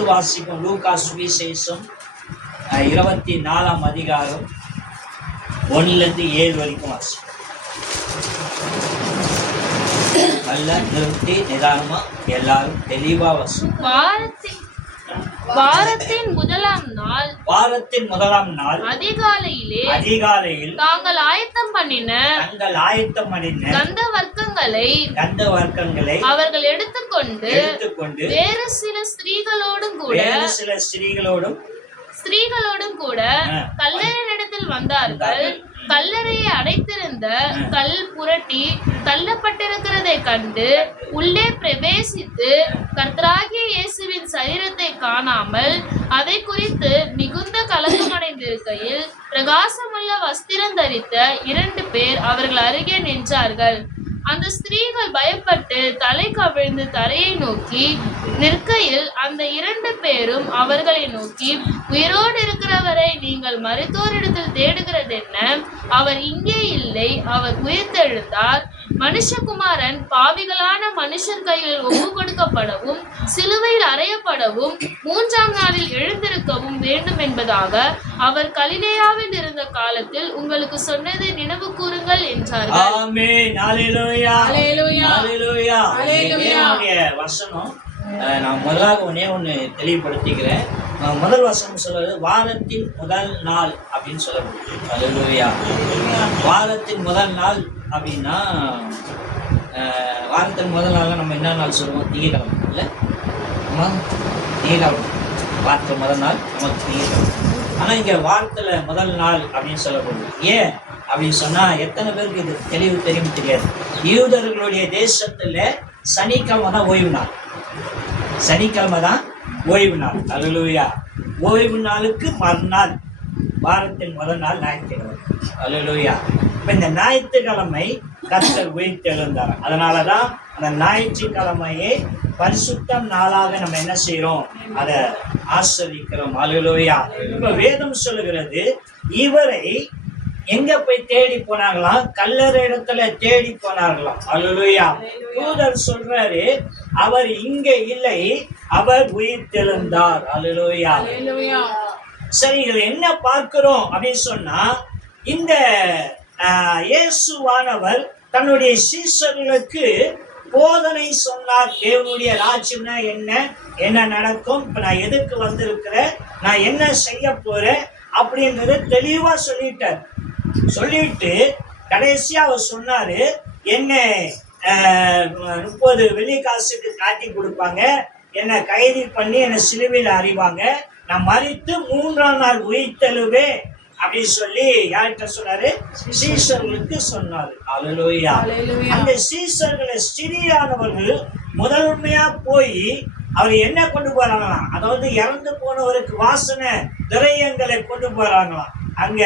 எடுத்து வாசிப்போம். லூக்கா சுவிசேஷம் 24ஆம் அதிகாரம் 1-7 வரைக்கும் வாசிப்போம். நல்லா நிறுத்தி நிதானமா எல்லாரும் தெளிவா வாசிப்போம். வாரத்தின் முதலாம் நாள் அதிகாலையில் தாங்கள் ஆயத்தம் பண்ணின கந்த வர்க்கங்களை அவர்கள் எடுத்துக்கொண்டு வேறு சில ஸ்திரீகளோடும் கூட கல்லறையினிடத்தில் வந்தார்கள். கல்லறையை அடைத்திருந்த கல் புரட்டி தள்ளப்பட்டிருக்கிறதை கண்டு உள்ளே பிரவேசித்து கர்த்தராகிய இயேசுவின் சரீரத்தை காணாமல் அதை குறித்து மிகுந்த கலக்கமடைந்திருக்கையில் பிரகாசமுள்ள வஸ்திரம் தரித்த 2 பேர் அவர்கள் அருகே நின்றார்கள். அந்த ஸ்திரீகள் பயப்பட்டு தலை கவிழ்ந்து தரையை நோக்கி நிற்கையில் அந்த 2 பேரும் அவர்களை நோக்கி, உயிரோடு இருக்கிறவரை நீங்கள் மரித்தோரிடத்தில் தேடுகிறது என்ன? அவர் இங்கே இல்லை, அவர் உயிர்த்தெழுந்தார். மனுஷகுமாரன் பாவிகளான மனுஷர் கையில் ஒப்பு கொடுக்கப்படவும் சிலுவையில் அறையப்படவும் 3ஆம் நாளில் எழுந்திருக்கவும் வேண்டும் என்பதாக அவர் கலிலேயாவில் இருந்த காலத்தில் உங்களுக்கு சொன்னதை நினைவு கூறுங்கள் என்றார்கள். ஆமென். ஹல்லேலூயா. ஹல்லேலூயா. ஹல்லேலூயா. ஹல்லேலூயா. வசனம் நான் முதலாக ஒன்று தெளிவுபடுத்திக்கிறேன். முதல் வசனம் சொல்றது வாரத்தின் முதல் நாள் அப்படின்னு சொல்லப்படுது. ஹல்லேலூயா. வாரத்தின் முதல் நாள் அப்படின்னா வாரத்தின் முதல் நாள் நம்ம என்ன நாள் சொல்லுவோம்? திங்கட்கிழமை இல்லை? திங்கட்கிழமை வாரத்தின் முதல் நாள் நமக்கு திங்கட்கிழமை. ஆனால் இங்கே வாரத்தில் முதல் நாள் அப்படின்னு சொல்லப்படுது. ஏன் அப்படின்னு சொன்னால் எத்தனை பேருக்கு இது தெளிவு தெரியும் தெரியாது. யூதர்களுடைய தேசத்தில் சனிக்கிழமை தான் ஓய்வு நாள். சனிக்கிழமை தான் ஓய்வு நாள். ஹல்லேலூயா. ஓய்வு நாளுக்கு மறுநாள் வாரத்தின் முதல் நாள் ஞாயிற்றுக்கிழமை. ஹல்லேலூயா. இப்போ இந்த ஞாயிற்றுக்கிழமை கர்த்தர் உயிர்த்தெழுந்தார். அதனால தான் அந்த ஞாயிற்றுக்கிழமையை பரிசுத்த நாளாக நம்ம என்ன செய்கிறோம்? அதை ஆசரிக்கிறோம். ஹல்லேலூயா. இப்போ வேதம் சொல்லுகிறது, இவரை எங்க போய் தேடி போனாங்களாம்? கல்லறை இடத்துல தேடி போனார்களாம். ஹல்லேலூயா. தூதர் சொல்றாரு, அவர் இங்க இல்லை, அவர் உயிர்த்தெழுந்தார். ஹல்லேலூயா. சரி, இதுல என்ன பார்க்கிறோம் அப்படின்னு சொன்னா, இந்த இயேசுவானவர் தன்னுடைய சீஷர்களுக்கு போதனை சொன்னார். தேவனுடைய ராஜ்யம்னா என்ன, என்ன நடக்கும், இப்ப நான் எதுக்கு வந்திருக்கிறேன், நான் என்ன செய்ய போறேன் அப்படின்றத தெளிவா சொல்லிட்டார். சொல்லிட்டு கடைசியா அவர் சொன்னாரு, என்ன 30 வெள்ளிக்காசுக்கு காட்டி கொடுப்பாங்க, என்னை கைது பண்ணி என்னை சிலுவையில் அறிவாங்க, நான் மரித்து 3ஆம் நாள் உயிர்த்தெழுவேன் அப்படின்னு சொல்லி யார்கிட்ட சொன்னாரு? சீஷர்களுக்கு சொன்னாரு. ஹல்லேலூயா. அந்த சீஷர்களை சிறியானவர்கள் முதன்மையா போய் அவர் என்ன கொண்டு போறாங்களாம்? அதாவது இறந்து போனவருக்கு வாசனை திரவியங்களை கொண்டு போறாங்களாம். அங்க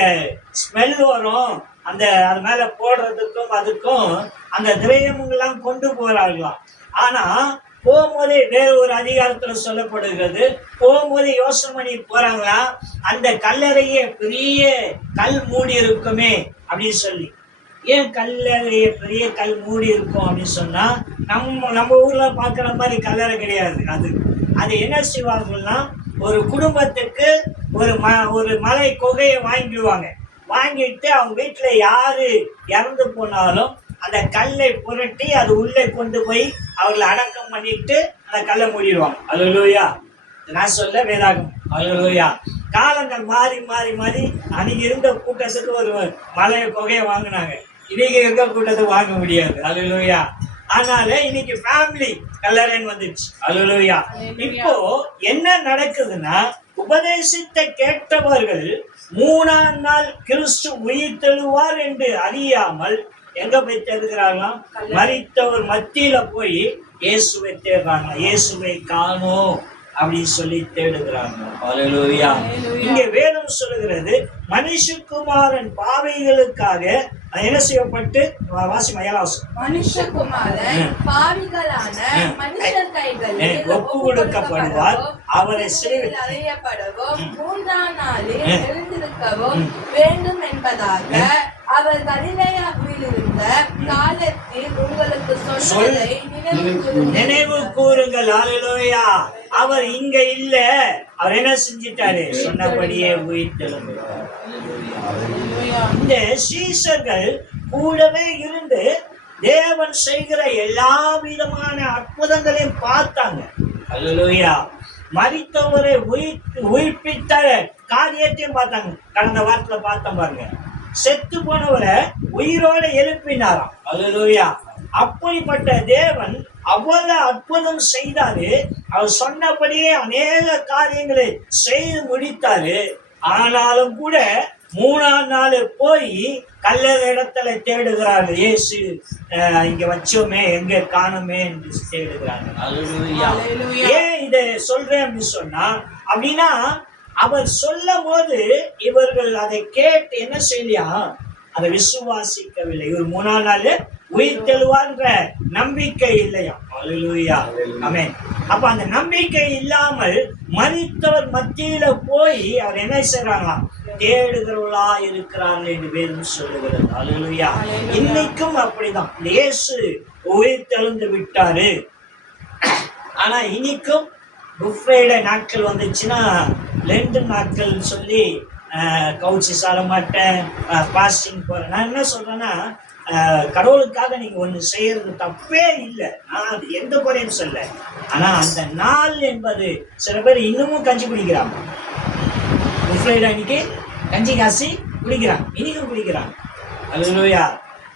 ஸ்மெல் வரும், அது மேல போடுறதுக்கும் அதுக்கும் அந்த திரவியங்கள்லாம் கொண்டு போறாங்களாம். ஆனா போகும்போதே வேறு ஒரு அதிகாரத்துல சொல்லப்படுகிறது, போகும்போது யோசனை பண்ணி போறாங்களா, அந்த கல்லறையே பெரிய கல் மூடி இருக்குமே அப்படின்னு சொல்லி. ஏன் கல்லறைய பெரிய கல் மூடி இருக்கும் அப்படின்னு சொன்னா, நம்ம ஊர்ல பாக்குற மாதிரி கல்லறை கிடையாது. அது என்ன செய்வாங்கன்னா, ஒரு குடும்பத்துக்கு ஒரு மலை குகையை வாங்கிடுவாங்க. வாங்கிட்டு அவங்க வீட்டுல யாரு இறந்து போனாலும் அந்த கல்லை புரட்டி அது உள்ளே கொண்டு போய் அவர்களை அடக்கம் பண்ணிட்டு அந்த கல்லை மூடிடுவாங்க. ஹல்லேலூயா. நான் சொல்ல வேதாகம். ஹல்லேலூயா. காலங்கள் மாறி மாறி மாறி அன்னைக்கு இருந்த கூட்டத்துக்கு ஒரு மலை குகையை வாங்கினாங்க, இன்னைக்கு இருக்க கூட்டத்துக்கு வாங்க முடியாது. ஹல்லேலூயா. அதனால இன்னைக்கு ஃபேமிலி கல்லறைன்னு வந்துச்சு. ஹல்லேலூயா. இப்போ என்ன நடக்குதுன்னா, உபதேசத்தை கேட்டவர்கள் 3ஆம் நாள் கிறிஸ்து உயிர்த்தெழுவார் என்று அறியாமல் எங்க போய் தேடுகிறாங்களாம்? மரித்தவர் மத்தியில போய் இயேசுவை தேடுறாங்க. இயேசுவை காணோம் அப்படின்னு சொல்லி தேடுகிறாங்க. ஹல்லேலூயா. இங்க வேதம் சொல்லுகிறது, மனுஷகுமாரன் பாவிகளுக்காக என்ன செய்யப்பட்டு, வாசி மயலாசம், மனுஷகுமாரன் பாவிகளான மனுஷர் கைகளில் ஒப்பு கொடுக்கப்படுவார், அவரை சிலுவையில் அறையப்படவும் 3ஆம் நாளில் எழுந்திருக்கவும் வேண்டும் என்பதாக அவர் கலிலேயாவில் இருந்த காலத்தில் உங்களுக்கு சொன்னதை நினைவு கூறுங்கள். ஹல்லேலூயா. அவர் இங்க இல்ல, அவர் என்ன செஞ்சிட்டாரு? சொன்னபடியே உயிர்த்தெழுந்தார். இந்த சீஷர்கள் கூடவே இருந்து தேவன் செய்கிற எல்லா விதமான அற்புதங்களையும் பார்த்தாங்க. ஹல்லேலூயா. மரித்தவரை உயிர்ப்பித்த காரியத்தையும் பார்த்தாங்க. கடந்த வாரத்துல பார்த்தோம் பாருங்க, செத்து போனவரை உயிரோட எழுப்பினாராம். ஹல்லேலூயா. அப்படிப்பட்ட தேவன் அவ்வளவு அற்புதம் செய்தாரு. அவர் சொன்னபடியே அநேக காரியங்களை செய்து முடித்தாரு. ஆனாலும் கூட 3ஆம் நாள் போய் கல்லறை இடத்துல தேடுகிறாரு. இயேசு இங்க வச்சோமே, எங்க காணுமே என்று தேடுகிறாங்க. ஏன் இதை சொல்றேன் அப்படின்னு சொன்னா, அப்படின்னா அவர் சொல்லும் போது இவர்கள் அதை கேட்டு என்ன செய்யலையா, அதை விசுவாசிக்கவில்லை. இவர் 3ஆம் நாள் உயிர் தெழுவார்ன்ற நம்பிக்கை இல்லையா. ஹல்லேலூயா. ஆமென். அப்ப அந்த நம்பிக்கை இல்லாமல் மரித்தவர் மத்தியில போய் அவர் என்ன செய்யறாங்களாம், தேடுகிறவர்களா இருக்கிறார்கள் என்று வேதம் சொல்லுகிறது. ஹல்லேலூயா. இன்னைக்கும் அப்படிதான். இயேசு உயிர் தெழுந்து விட்டாரு. ஆனா இன்னைக்கும் குட் ஃப்ரைடே நாட்கள் வந்துச்சுன்னா 2 நாட்கள் சொல்லி கவுச்சி சால மாட்டேன், பாஸ்டிங் போறேன். நான் என்ன சொல்றேன்னா, கடவுளுக்காக நீங்க ஒண்ணு செய்யறது தப்பே இல்லை. நான் அது எந்த குறையும் சொல்ல. ஆனா அந்த நாள் என்பது சில பேர் இன்னமும் கஞ்சி குடிக்கிறாங்க. குட் ஃப்ரைடே அன்னைக்கு கஞ்சி காசி குடிக்கிறாங்க, இன்னைக்கும் குடிக்கிறாங்க. ஹல்லேலூயா.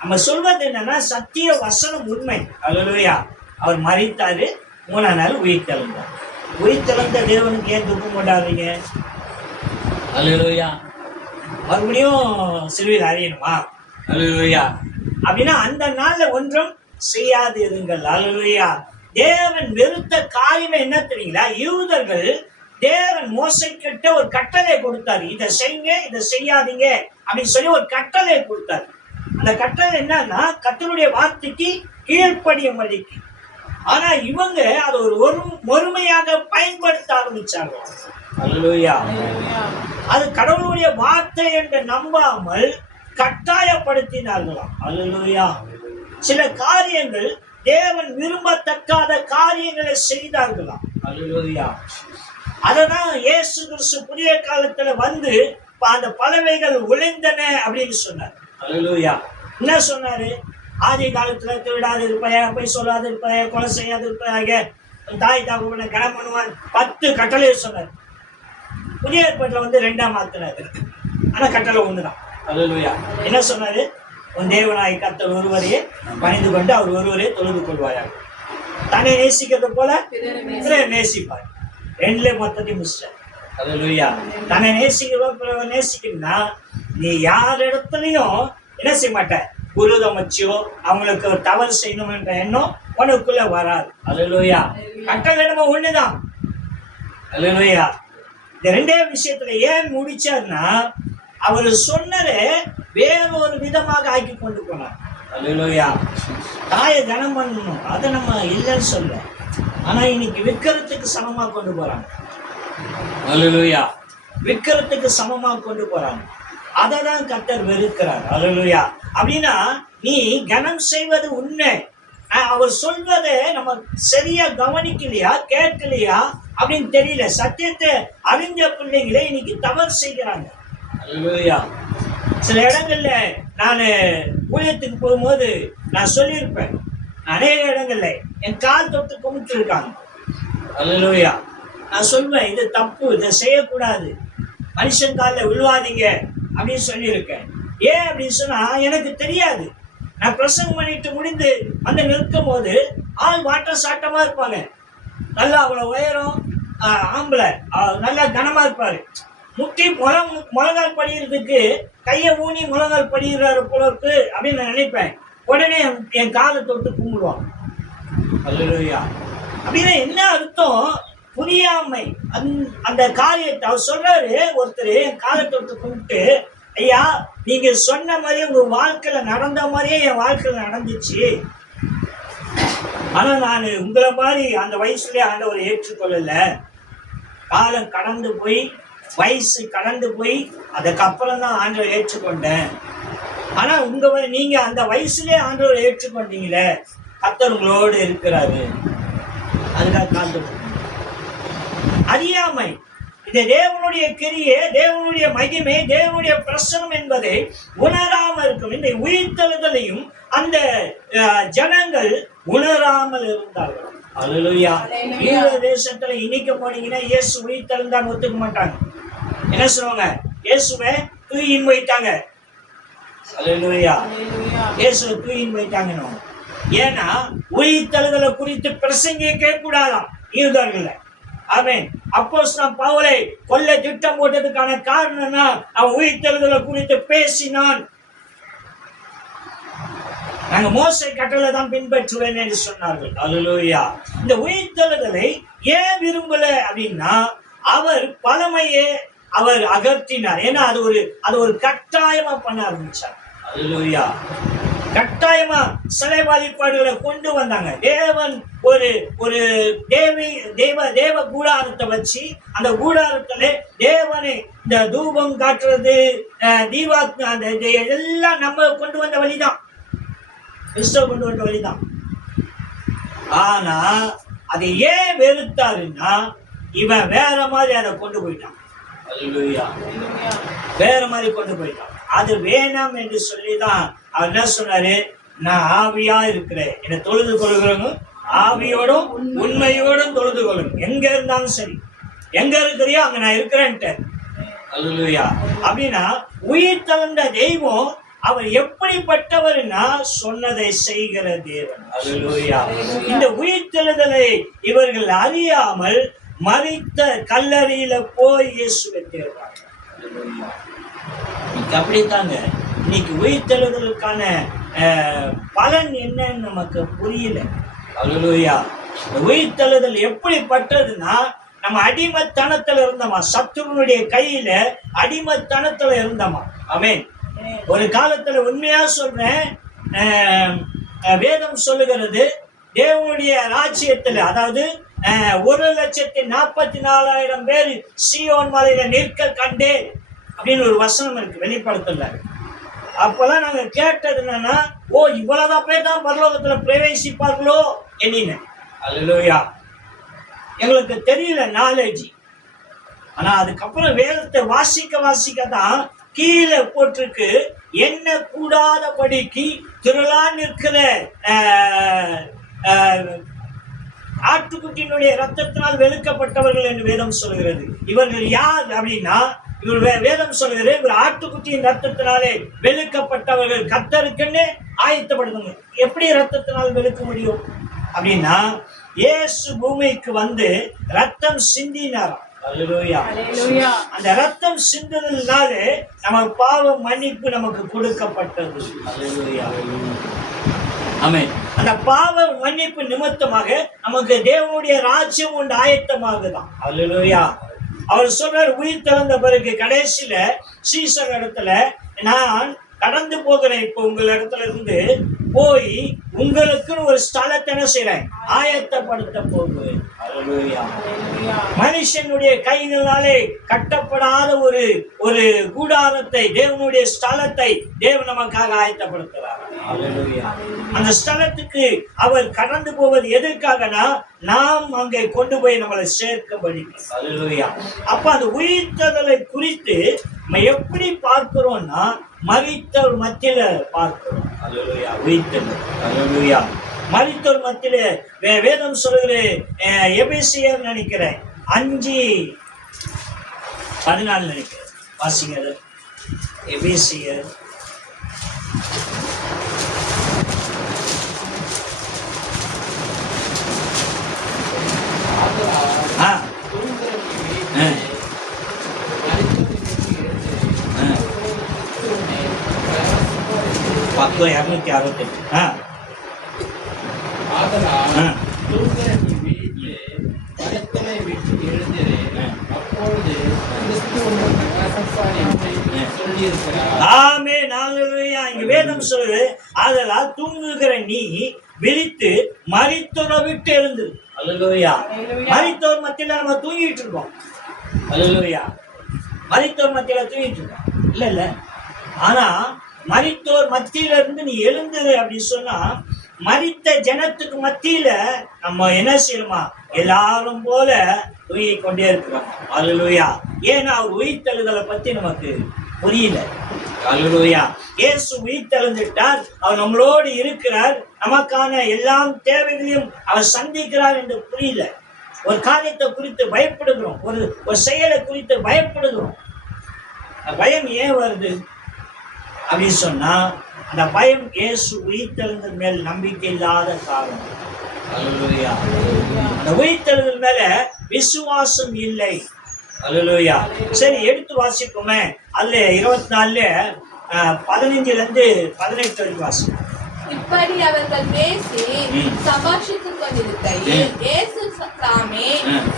நம்ம சொல்வது என்னன்னா, சத்திய வசனம் உண்மை. ஹல்லேலூயா. அவர் மரித்தாரு, 3ஆம் நாள் உயிர் தெழுந்தார். உயிர் தெழுந்த தேவனுக்கு ஏன் துக்கம் கொண்டாடுறீங்க? ஹல்லேலூயா. மறுபடியும் சிலுவையில் அறியணுமா? ஹல்லேலூயா. அப்படின்னா அந்த நாள்ல ஒன்றும் செய்யாது இருங்கள். ஹல்லேலூயா. தேவன் வெறுத்த காரியமே என்ன தெரியுங்களா? யூதர்கள் தேவன் மோசைக்கிட்ட ஒரு கட்டளை கொடுத்தாரு. இதை செய்யுங்க, இதை செய்யாதீங்க அப்படின்னு சொல்லி ஒரு கட்டளை கொடுத்தாரு. அந்த கட்டளை என்னன்னா, கர்த்தருடைய வார்த்தைக்கு கீழ்ப்படியும்படிக்கு. ஆனா இவங்க அதை ஒரு ஒருமையாக பயன்படுத்த ஆரம்பிச்சாங்க. ஹல்லேலூயா. அது கடவுளுடைய வார்த்தை என்று நம்பாமல் கட்டாயப்படுத்தினார்களாம். ஹல்லேலூயா. சில காரியங்கள் தேவன் விரும்பத்தக்காத காரியங்களை செய்தார்களாம். ஹல்லேலூயா. அததான் இயேசு கிறிஸ்து புதிய காலத்துல வந்து அந்த பலவைகள் உழைந்தன அப்படின்னு சொன்னார். ஹல்லேலூயா. என்ன சொன்னாரு? ஆதி காலத்துல திருடாது இருப்பாயா, போய் சொல்லாது இருப்பாயா, கொலை செய்யாது இருப்பாயாக, தாய் தகவனை கனம் பண்ணுவான், 10 கட்டளையை சொன்னார். புதிய ஏற்பாட்டுல வந்து 2ஆம் மாத்தினாரு. ஆனா கட்டளை ஒண்ணுதான். ஹல்லேலூயா. என்ன சொன்னாரு? உன் தேவனாய் கர்த்தர் ஒருவரையே பணிந்து கொண்டு அவர் ஒருவரே தொழுது கொள்வாயாக. தன்னை நேசிக்கிறது போல நேசிப்பார். 2 மொத்தத்தையும் முடிச்சிட்டார். ஹல்லேலூயா. தன்னை நேசிக்கணும்னா நீ யார் இடத்துலையும் என்ன செய்ய மாட்ட, குருதம் வச்சோ அவங்களுக்கு ஒரு தவறு செய்யணும் என்ற எண்ணம் உனக்குள்ள வராது. ஹல்லேலூயா. கட்டளை நம்ம ஒண்ணுதான். ஹல்லேலூயா. இந்த 2 விஷயத்துல ஏன் முடிச்சார்னா, அவர் சொன்னதை வேறொரு விதமாக ஆக்கி கொண்டு போனார். ஹல்லேலூயா. தாயை கனம் பண்ணணும், அதை நம்ம இல்லைன்னு சொல்ல. ஆனா இன்னைக்கு விற்கிறதுக்கு சமமா கொண்டு போறாங்க. ஹல்லேலூயா. விற்கிறதுக்கு சமமா கொண்டு போறாங்க. அதை தான் கர்த்தர் வெறுக்கிறார். ஹல்லேலூயா. அப்படின்னா நீ கனம் செய்வது உண்மை, அவர் சொல்வதை நம்ம சரியா கவனிக்கலையா, கேட்கலையா அப்படின்னு தெரியல. சத்தியத்தை அறிஞ்ச பிள்ளைங்களே இன்னைக்கு தவறு செய்கிறாங்க. ஹல்லேலூயா. சில இடங்கள்ல நான் ஊழியத்துக்கு போகும்போது நான் சொல்லியிருப்பேன், அநேக இடங்கள்ல என் கால் தொட்டு கும்பிட்டு இருக்காங்க. ஹல்லேலூயா. நான் சொல்வேன், இது தப்பு, இதை செய்யக்கூடாது, மனுஷன் காலில் விழுவாதீங்க அப்படின்னு சொல்லியிருக்கேன். ஏன் அப்படின்னு சொன்னா, எனக்கு தெரியாது. நான் பிரசங்கம் பண்ணிட்டு முடிந்து வந்து நிற்கும் போது ஆள் வாட்ட சாட்டமா இருப்பாங்க, நல்லா அவ்வளவு உயரம், ஆம்பளை நல்லா கனமா இருப்பாரு. முட்டி முழங்கால் படிக்கிறதுக்கு கையை ஊனி முழங்கால் படிக்கிறாரு போல இருக்கு அப்படின்னு நான் நினைப்பேன். உடனே என் காலை தொட்டு கும்பிடுவான். ஹல்லேலூயா. அப்படின்னா என்ன அர்த்தம்? புரியாமை. அந்த காரியத்தை அவர் சொல்றாரு. ஒருத்தர் என் காலை தொட்டு கும்பிட்டு, ஐயா நீங்க சொன்ன மாதிரியே உங்க வாழ்க்கையில நடந்த மாதிரியே என் வாழ்க்கையில நடந்துச்சு, ஆனா நான் உங்களை மாதிரி அந்த வயசுலயே ஆண்டவரை ஏற்றுக்கொள்ளல. காலம் கடந்து போய், வயசு கடந்து போய், அதுக்கப்புறம் தான் ஆண்டவரை ஏற்றுக்கொண்டேன். ஆனா நீங்க அந்த வயசுலயே ஆண்டவரை ஏற்றுக்கொண்டீங்களே, கர்த்தர் உங்களோடு இருக்கிறாரு. அதுக்காக காத்து அறியாமை, இந்த தேவனுடைய கிரியை, தேவனுடைய மகிமை, தேவனுடைய பிரசனம் என்பதை உணராமல் இருக்கும். இந்த உயிர்த்தெழுதலையும் அந்த ஜனங்கள் உணராமல் இருந்தார்கள். அல்லேலூயா. ஈழ தேசத்துல இன்னைக்கு போனீங்கன்னா இயேசு உயிர்த்தெழுந்தான்னு ஒத்துக்க மாட்டாங்க. என்ன சொல்லுவாங்க? இயேசுவை தூயின் போயிட்டாங்க. அல்லேலூயா. இயேசுவை தூயின் போயிட்டாங்கன்னு. ஏன்னா உயிர்த்தெழுதலை குறித்து பிரசங்கிக்க கூடாதாம் யூதர்கள. ஆமென். அப்போஸ்தலன் பவுலை கொல்ல திட்டம் போட்டதுக்கான காரணம்னா அவன் உயிர்த்தெழுதலை குறித்து பேசினான். நாங்க மோசே கட்டளை தான் பின்பற்றுவேன் என்று சொன்னார்கள். அல்லேலூயா. இந்த உயிர்த்தெழுதலை ஏன் விரும்பல அப்படின்னா, அவர் பழமையே அவர் அகற்றினார். ஏன்னா அது ஒரு கட்டாயமா பண்ண ஆரம்பிச்சார். அல்லேலூயா. கட்டாயமா சிலை வழிபாடுகளை கொண்டு வந்தாங்க. தேவன் ஒரு தேவ கூடாரத்தை வச்சு அந்த கூடாரத்துல தேவனை இந்த தூபம் காட்டுறது, தீபாத்மா, அந்த எல்லாம் நம்ம கொண்டு வந்த வழிதான், கிறிஸ்தவ கொண்டு வந்த வழிதான். ஆனா அதை ஏன் வெறுத்தாருன்னா, இவன் வேற மாதிரி அதை கொண்டு போயிட்டான். அல்லேலூயா. வேற மாதிரி கொண்டு போயிட்டான். அது வேணாம் என்று சொல்லிதான் அவர் என்ன சொன்னாரு? நான் ஆவியா இருக்கிறேன், என்னை தொழுது கொள்கிறவங்க ஆவியோடும் உண்மையோடும் தொழுது கொள்ளுங்க. எங்க இருந்தாலும் சரி, எங்க இருக்கிறியோ அங்க நான் இருக்கிறேன்ட்டு. அல்லேலூயா. அப்படின்னா உயிர் தழுந்த தெய்வம் அவர் எப்படிப்பட்டவர்னா சொன்னதை செய்கிற தேவன். அல்லேலூயா. இந்த உயிர்த்தெழுதலை இவர்கள் அறியாமல் மரித்த கல்லறையில போய் இயேசுவை தேடுவாங்க. அப்படித்தாங்க இன்னைக்கு உயிர்த்தெழுதலுக்கான பலன் என்னன்னு நமக்கு புரியல. அல்லேலூயா. உயிர்த்தெழுதல் எப்படிப்பட்டதுன்னா, நம்ம அடிமைத்தனத்துல இருந்தோமா, சத்துருனுடைய கையில அடிமைத்தனத்துல இருந்தோமா. ஆமென். ஒரு காலத்துல உண்மையா சொல்றேன், வேதம் சொல்லுகிறது, தேவனுடைய ராஜ்யத்துல, அதாவது 1,44,000 பேர் சீயோன் மலையில நிற்க கண்டே அப்படின்னு ஒரு வசனம் இருக்கு வெளிப்படுத்தல. அப்பெல்லாம் நாங்க கேட்டது என்னன்னா, ஓ இவ்வளவுதான் பேர் தான் பரலோகத்துல பிரவேசிப்பார்களோ என்ன. அல்லேலூயா. எங்களுக்கு தெரியல நாலேஜ். ஆனா அதுக்கப்புறம் வேதத்தை வாசிக்க தான் கீழே போட்டிருக்கு, என்ன கூடாதபடிக்கு திரளா நிற்கிற ஆட்டுக்குட்டியினுடைய ரத்தத்தினால் வெளுக்கப்பட்டவர்கள் என்று வேதம் சொல்கிறது. இவர்கள் யார் அப்படின்னா, இவர் வேதம் சொல்கிறது, இவர் ஆட்டுக்குட்டியின் ரத்தத்தினாலே வெளுக்கப்பட்டவர்கள், கர்த்தருக்குன்னு ஆயத்தப்படுத்துங்க. எப்படி ரத்தத்தினால் வெளுக்க முடியும் அப்படின்னா, இயேசு பூமிக்கு வந்து ரத்தம் சிந்தினாராம். அல்லேலூயா. அந்த ரத்தம் சிந்துதல்னாலே நம்ம பாவ மன்னிப்பு நமக்கு கொடுக்கப்பட்டது. அல்லேலூயா. ஆமென். அந்த பாவ மன்னிப்பு நிமித்தமாக நமக்கு தேவனுடைய ராஜ்யம் ஒன்று ஆயத்தமாகுதான். அல்லேலூயா. அவர் சொல்றார், உயிர் திறந்த பிறகு கடைசியில சீசர் இடத்துல, நான் கடந்து போகிறேன், இப்போ உங்கள் இடத்துல இருந்து போய் உங்களுக்குன்னு ஒரு ஸ்தலத்தை என்ன செய்றேன், ஆயத்தப்படுத்த போகிறேன். அல்லேலூயா. மனுஷனுடைய கைகளாலே கட்டப்படாத ஒரு கூடாரத்தை, தேவனுடைய ஸ்தலத்தை தேவன் நமக்காக ஆயத்தப்படுத்துகிறார். அல்லேலூயா. அந்த ஸ்தலத்துக்கு அவர் கடந்து போவது எதற்காகனா, நாம் அங்கே கொண்டு போய் நம்மளை சேர்க்கபடி. அல்லேலூயா. அப்ப அந்த உயிர்த்தெழுதலை குறித்து நம்ம எப்படி பார்க்கிறோம்னா, மரித்தோர் மத்தியில பார்க்கிறோம். அல்லேலூயா. உயிர்த்தெழுதல். அல்லேலூயா. மரித்தோர் மத்தியில வேதம் சொல்லுகிற எபேசியர் நினைக்கிறேன் 5:14 நினைக்கிறேன், வாசிங்க. எபேசியர் 10:268. இங்க வேதம் சொல்லுது, அதனால் தூங்குகிற நீ விழித்து மரித்தோரை விட்டு எழுந்து. அல்லேலூயா. மரித்தோர் மத்தியில நம்ம தூங்கிட்டு இருக்கோம். அல்லேலூயா. மரித்தோர் மத்தியில தூங்கிட்டு இருக்கோம் இல்ல. ஆனா மரித்தோர் மத்தியில இருந்து நீ எழுந்துரு அப்படின்னு சொன்னா, மரித்த ஜனத்துக்கு மத்தியில நம்ம என்ன செய்யணுமா? எல்லாரும் போல தூங்கி கொண்டே இருக்கிறோம். அல்லேலூயா. ஏன்னா அவர் உயிர்த்தெழுதலை பத்தி நமக்கு புரியல. அல்லேலூயா. இயேசு உயிர்த்தெழுந்துட்டார், அவர் நம்மளோடு இருக்கிறார், நமக்கான எல்லா தேவைகளையும் அவர் சந்திக்கிறார் என்று புரியல. ஒரு காரியத்தை குறித்து பயப்படுகிறோம், ஒரு செயலை குறித்து பயப்படுகிறோம். பயம் ஏன் வருது அப்படின்னு சொன்னா, அந்த பயம் இயேசு உயிர்த்தெழுந்த மேல் நம்பிக்கை இல்லாத காரணம். அல்லேலூயா. அந்த உயிர்த்தெழுதல் மேல விசுவாசம் இல்லை. அல்லேலூயா. சரி, எடுத்து வாசிப்போமே. அதுல 24 15 இருந்து 18 வரைக்கும் வாசிப்போம். இப்படி அவர்கள் பேசி சபாஷித்துக் கொண்டிருக்கையில் இயேசு தாமே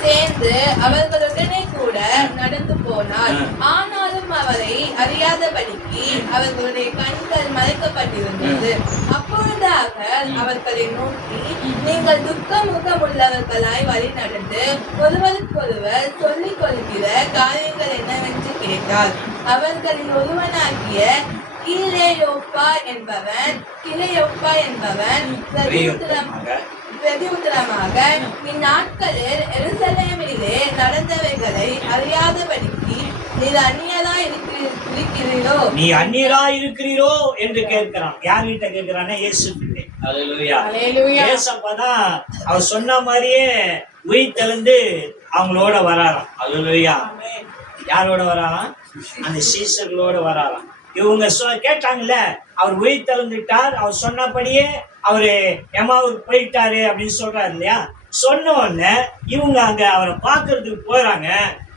சேர்ந்து அவர்களுடனே கூட நடந்து போனார். ஆனாலும் அவரை அறியாதபடிக்கு அவர்களுடைய கண்கள் மறைக்கப்பட்டிருந்தது. அப்பொழுதாக அவர்களை நோக்கி, நீங்கள் துக்க முகமுள்ளவர்களாய் வழி நடந்து ஒருவருக்கொருவர் சொல்லிக் கொள்கிற காரியங்கள் என்னவென்று கேட்டார். அவர்களில் ஒருவனாகிய கிலெயோப்பா என்பவன் பிரதியுத்தரமாக, இந்நாட்களில் எருசலேமிலே நடந்தவைகளை அறியாதபடிக்கு நீர் அந்நியராய் இருக்கிறீரோ? நீ அந்நியராய் இருக்கிறீரோ என்று கேட்கிறான். யார்கிட்ட கேட்கிறான்னா? இயேசு கிட்ட. அல்லேலூயா. இயேசப்பதான் அவர் சொன்ன மாதிரியே உயிர்த்தெழுந்து அவங்களோட வராராம். அல்லேலூயா. யாரோட வராராம்? அந்த சீசர்களோட வராராம். இவங்க கேட்டாங்கல்ல, அவர் உயிர்த்தெழுந்துட்டார், அவர் சொன்னபடியே அவரு எம்மாவுக்கு போயிட்டாரு அப்படின்னு சொல்றாரு இல்லையா? சொன்ன உடனே இவங்க அங்க அவரை பார்க்கறதுக்கு போறாங்க.